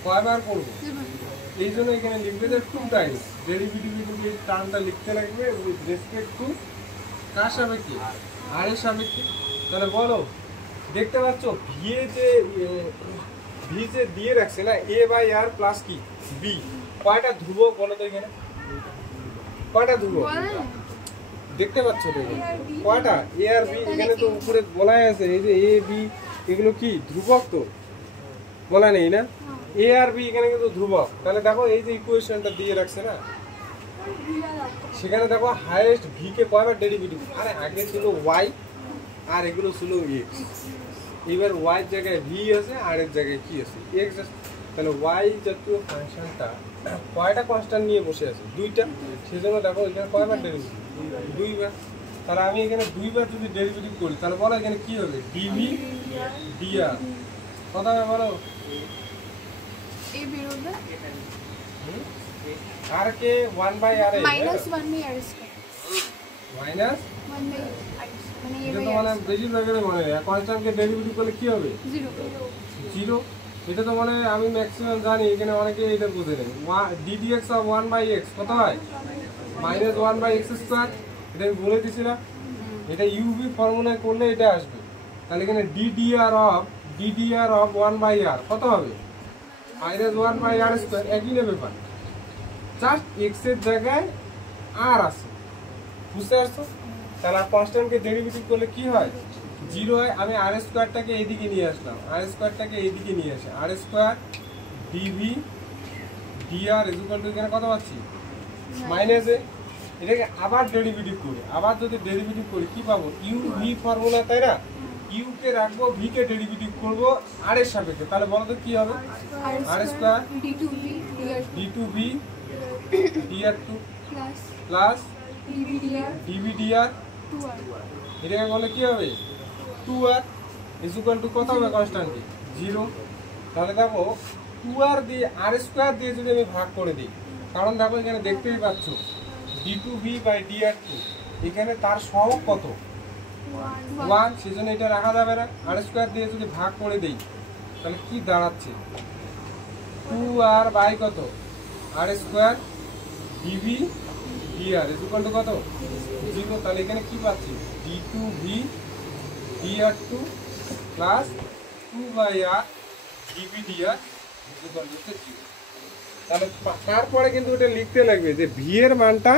কয়বার করবো? এই জন্য এখানে লিখবে যে 2 টাইমস ডেরিভেটিভ এই টার্মটা লিখতে লাগবে উইথ রেসপেক্ট টু কার সাপেক্ষে? আর এর সাপেক্ষে। তাহলে বলো, দেখতে পাচ্ছ ভি যে দিয়ে রাখছে না এ বাই আর প্লাস কি বি, কয়টা ধ্রুবক বলো তো এখানে? কয়টা ধ্রুবক দেখতে পাচ্ছ তো এখানে? কয়টা? এ আর বি এখানে তো উপরে বলাই আছে, এই যে এ বি এগুলো কি ধ্রুবক তো বলা নেই না? এ আর বি এখানে কিন্তু ধ্রুবক। তাহলে দেখো এই যে ইকুয়েশনটা দিয়ে রাখছে না, সেখানে দেখো হাইয়েস্ট ভি কে কয়বার ডেরিভেটিভ? আরে আগে ছিল ওয়াই আর এগুলো ছিল এক্স, এবার ওয়াই এর জায়গায় ভি আছে আর এর জায়গায় কি আছে? এক্স আছে। তাহলে ওয়াই জাতীয় ফাংশনটা কয়টা কনস্ট্যান্ট নিয়ে বসে আছে? 2টা। সেজন্য দেখো এখানে কয়বার ডেরিভেটিভ? 2বার। তাহলে আমি এখানে 2বার যদি ডেরিভেটিভ করি তাহলে বলো এখানে কি হবে? Dv dr. কথা হবে বলো? এ বের হবে আর কে 1 by r minus 1 by r square minus 1 by r মানে এ এটা বাই তো মানে বেশিরভাগের মনে হয় কনস্ট্যান্টকে ডেরিভেটিভ করলে কি হবে? 0 এটা তো মানে আমি ম্যাক্সিমাম জানি, এখানে অনেকে এটা বুঝে নেই। ddx অফ 1 বাই x কত হয়? Minus 1 by x square. এটা আমি বলে দিছিলাম, এটা ইউভি ফর্মুলায় করলে এটা আসবে। তাহলে এখানে ddr অফ 1 বাই r কত হবে? Minus 1 by r square. একই না ব্যাপার, জাস্ট x এর জায়গায় r আছে। বুঝতে পারছো? তাহলে কনস্ট্যান্টকে ডেরিভেটিভ করলে কি হয়? 0 হয়। আমি আর স্কয়ারটাকে এইদিকে নিয়ে আসলাম, আর স্কয়ারটাকে এইদিকে নিয়ে আসে, r square dv dr equal to এখানে কত পাচ্ছি? Minus A. এটাকে আবার ডেরিভেটিভ করি, আবার যদি ডেরিভেটিভ করি কি পাবো? ইউ ভি ফর্মুলা, তাই না? ইউ কে রাখবো, ভি কে ডেরিভেটিভ করবো আর এর সাপেক্ষে। তাহলে বলো তো কি হবে? R square d2v dr2 plus dv dr. এটাকে বলে কি হবে? 2r ইকুয়াল টু কত হবে কনস্ট্যান্ট? 0। তাহলে দেখো 2r দিয়ে আর স্কয়ার দিয়ে যদি আমি ভাগ করে দিই, কারণ দেখো এখানে দেখতেই পাচ্ছ d2v বাই dr2 এখানে তার সহগ কত? 1, সেজন্য এটা রাখা যাবে না। আর স্কয়ার দিয়ে যদি ভাগ করে দেই তাহলে কি দাঁড়াচ্ছে? 2r বাই কত? R square dv dr equal to কত? 0। তাহলে এখানে কি পাচ্ছি? d2v dr2 plus 2 by r dv dr equal to 0। তাহলে তারপরে কিন্তু এটা লিখতে লাগবে যে ভি এর মানটা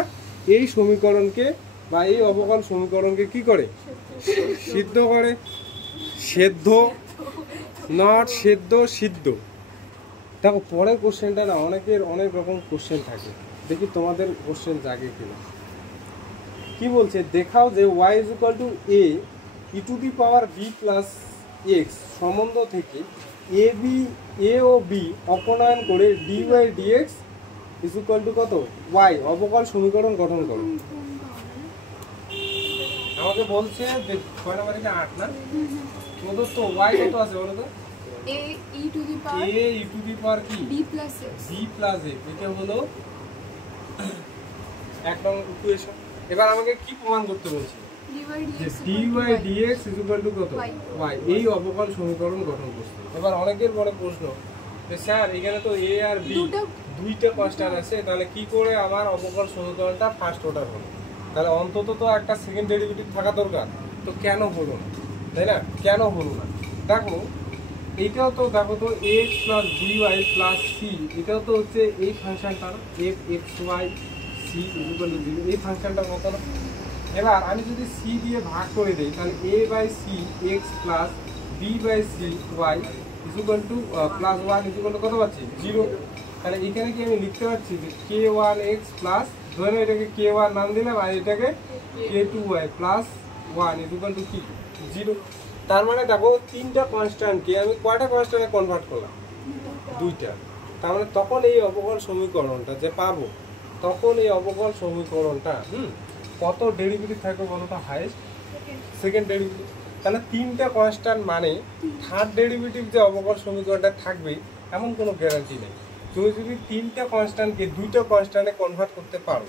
এই সমীকরণকে বা এই অবকল সমীকরণকে কি করে? সিদ্ধ করে। সেদ্ধ নট সেদ্ধ, সিদ্ধ। দেখো পরের কোশ্চেনটা না অনেকের অনেক রকম কোশ্চেন থাকে, দেখি তোমাদের কোশ্চেন জাগে কিনা। কি বলছে? দেখাও যে y is equal two a E two the power b plus x সম্বন্ধ থেকে a ও b অপনয়ন করে dy dx is equal to কত? y অবকল সমীকরণ গঠন করো। আমাকে বলছে যে 6 নাম্বার এটা 8 না? প্রদত্ত y কত আছে বলো তো? a e to the power কি b প্লাস x এটা হলো এক নং ইকুয়েশন। এবার আমাকে কি প্রমাণ করতে বলছে? যে dy dx is equal to কত? y এই অবকল সমীকরণ গঠন করছে। এবার অনেকের বড় প্রশ্ন যে স্যার এখানে তো a আর b দুইটা কনস্ট্যান্ট আছে, তাহলে কি করে আমার অবকল সমীকরণটা ফার্স্ট অর্ডার হলো? তাহলে অন্তত তো একটা সেকেন্ড ডেরিভেটিভ থাকা দরকার, তো কেন হলো না? তাই না? কেন হলো না? দেখো এইটাও তো দেখো তো x plus dy plus c, এটাও তো হচ্ছে এই ফাংশনটা f x y c equal to 0, এই ফাংশনটার মতো না? এবার আমি যদি c দিয়ে ভাগ করে দেই তাহলে a by c x plus b by c y equal to plus 1 equal to কত পাচ্ছি? 0। তাহলে এখানে কি আমি লিখতে পাচ্ছি যে k1x প্লাস, ধরে এটাকে k1 নাম দিলাম আর এটাকে k2y প্লাস 1 ইকুয়াল টু কি? 0। তার মানে দেখো তিনটা কনস্ট্যান্টকে আমি কয়টা কনস্ট্যান্টে কনভার্ট করলাম? 2টা। তার মানে তখন এই অবকল সমীকরণটা যে পাবো, তখন এই অবকল সমীকরণটা কত ডেরিভেটিভ থাকবে বলো তো? Highest second derivative. তাহলে তিনটা কনস্ট্যান্ট মানে থার্ড ডেরিভেটিভ যে অবকল সমীকরণটা থাকবে এমন কোনো গ্যারান্টি নেই। তুমি যদি তিনটা কনস্ট্যান্টকে দুইটা কনস্ট্যান্টে কনভার্ট করতে পারো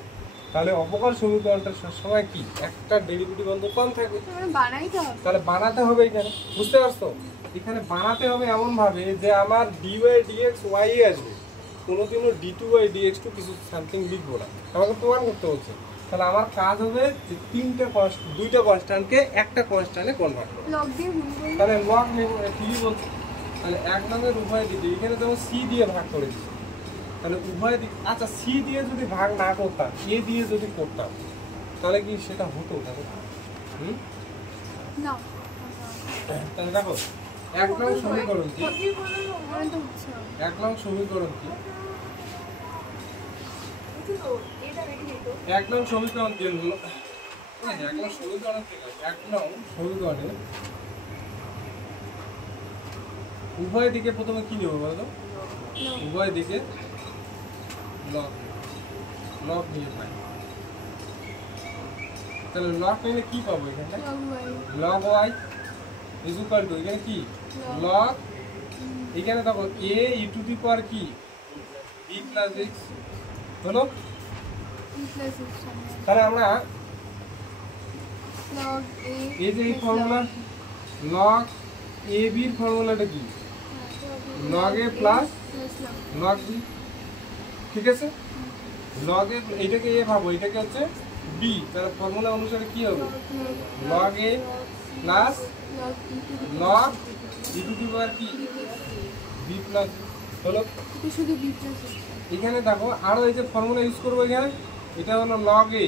তাহলে অবকল সমীকরণটা সবসময় কি একটা ডেরিভেটিভ অন্তত কম থাকবে। বানাইতে হবে, তাহলে বানাতে হবে এখানে, বুঝতে পারছো? এখানে বানাতে হবে এমন ভাবে যে আমার dy dx y আসবে, কোনোদিনও d2 by dx2 কিছু সামথিং লিখবো না, আমাকে প্রমাণ করতে হচ্ছে। তাহলে আমার কাজ হবে যে দুইটা কনস্ট্যান্টকে একটা কনস্ট্যান্টে কনভার্ট করা। লগ দিয়ে গুণ করলে তাহলে লগ নেব, ঠিকই বলছি। তাহলে এক নংয়ের উভয় দিকে এখানে যেমন c দিয়ে ভাগ করে দিচ্ছি, তাহলে উভয় দিক, আচ্ছা c দিয়ে যদি ভাগ না করতাম a দিয়ে যদি করতাম তাহলে কি সেটা হতো? না, তাহলে দেখো এক নং সমীকরণ কি, মানে তো হচ্ছে না। এক নং সমীকরণ কি, এক নং সমীকরণ কি হলো? এক নং সমীকরণ থেকে এক নং সমীকরণে উভয় দিকে প্রথমে কি নেবো বলো? উভয় দিকে লগ, লগ নিয়ে পাই। তাহলে লগ নিলে কি পাবো এখানে? Log y is equal to এখানে কি লগ, এখানে দেখো a e to the power কি b প্লাস x হলো। তাহলে আমরা লগ এ এই যে এই ফর্মুলা লগ a b এর ফর্মুলাটা কি log a plus log b, ঠিক আছে? লগ a এইটাকে a ভাবো, এটাকে হচ্ছে b, তাহলে ফর্মুলা অনুসারে কি হবে log a plus log e to the power কি b প্লাস হলো। শুধু বি প্লাস এখানে দেখো আরো এই যে ফর্মুলা ইউজ করবো এখানে, এটা হলো লগ a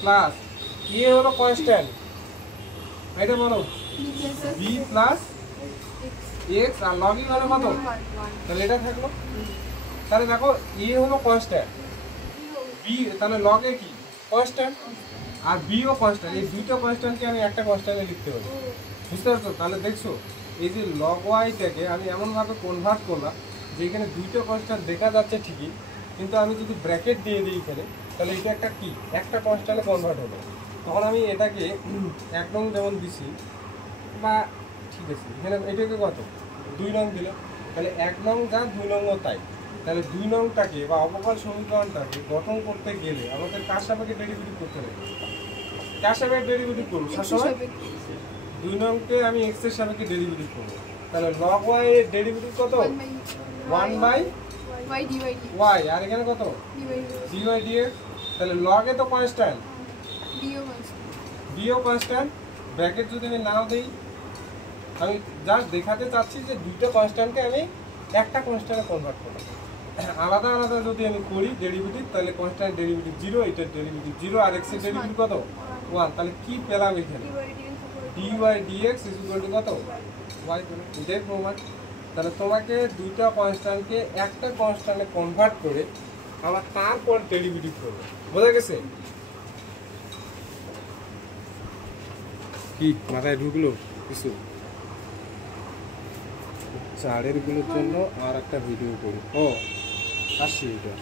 প্লাস a হলো কনস্ট্যান্ট, এটা বলো b প্লাস x আর log e হলো কত? তাহলে এটা থাকলো। তাহলে দেখো a হলো কনস্ট্যান্ট, b তাহলে log a কি কনস্ট্যান্ট আর b ও কনস্ট্যান্ট, এই দুইটা কনস্ট্যান্টকে আমি একটা কনস্ট্যান্টে লিখতে পারি, বুঝতে পারছো? তাহলে দেখছো এই যে log y টাকে আমি এমনভাবে কনভার্ট করলাম যে এখানে দুইটা কনস্ট্যান্ট দেখা যাচ্ছে ঠিকই, কিন্তু আমি যদি ব্র্যাকেট দিয়ে দিই এখানে তাহলে এটা একটা কি একটা কনস্ট্যান্টে কনভার্ট হবে। তখন আমি এটাকে এক নং যেমন দিছি বা ঠিক আছে এখানে এটাকে কত 2 নং দিলাম, তাহলে এক নং যা 2 নংও তাই। তাহলে 2 নংটাকে বা অবকল সমীকরণটাকে গঠন করতে গেলে আমাদের কার সাপেক্ষে ডেরিভেটিভ করতে হবে? কার সাপেক্ষে ডেরিভেটিভ করব? সবসময় 2 নংকে আমি x এর সাপেক্ষে ডেরিভেটিভ করব। তাহলে log y এর ডেরিভেটিভ কত 1 বাই y, আর এখানে কত dy dx। তাহলে log এ তো কনস্ট্যান্ট, b ও কনস্ট্যান্ট, ব্র্যাকেট যদি আমি নাও দেই, আমি জাস্ট দেখাতে চাচ্ছি যে দুইটা কনস্ট্যান্টকে আমি একটা কনস্ট্যান্টে কনভার্ট করব। আলাদা আলাদা যদি আমি করি ডেরিভেটিভ তাহলে কনস্ট্যান্ট ডেরিভেটিভ 0, এটার ডেরিভেটিভ 0 আর x এর ডেরিভেটিভ কত 1, তাহলে কি পেলাম এখানে dy dx is equal to কত y পেলাম, এটাই প্রমাণ। তাহলে তোমাকে দুইটা কনস্ট্যান্টকে একটা কনস্ট্যান্টে কনভার্ট করে আবার তারপর ডেরিভেটিভ করবে, বোঝা গেছে? কি মাথায় ঢুকলো কিছু? চারের গুলোর জন্য আর একটা ভিডিও করি। ও আসছি এটা।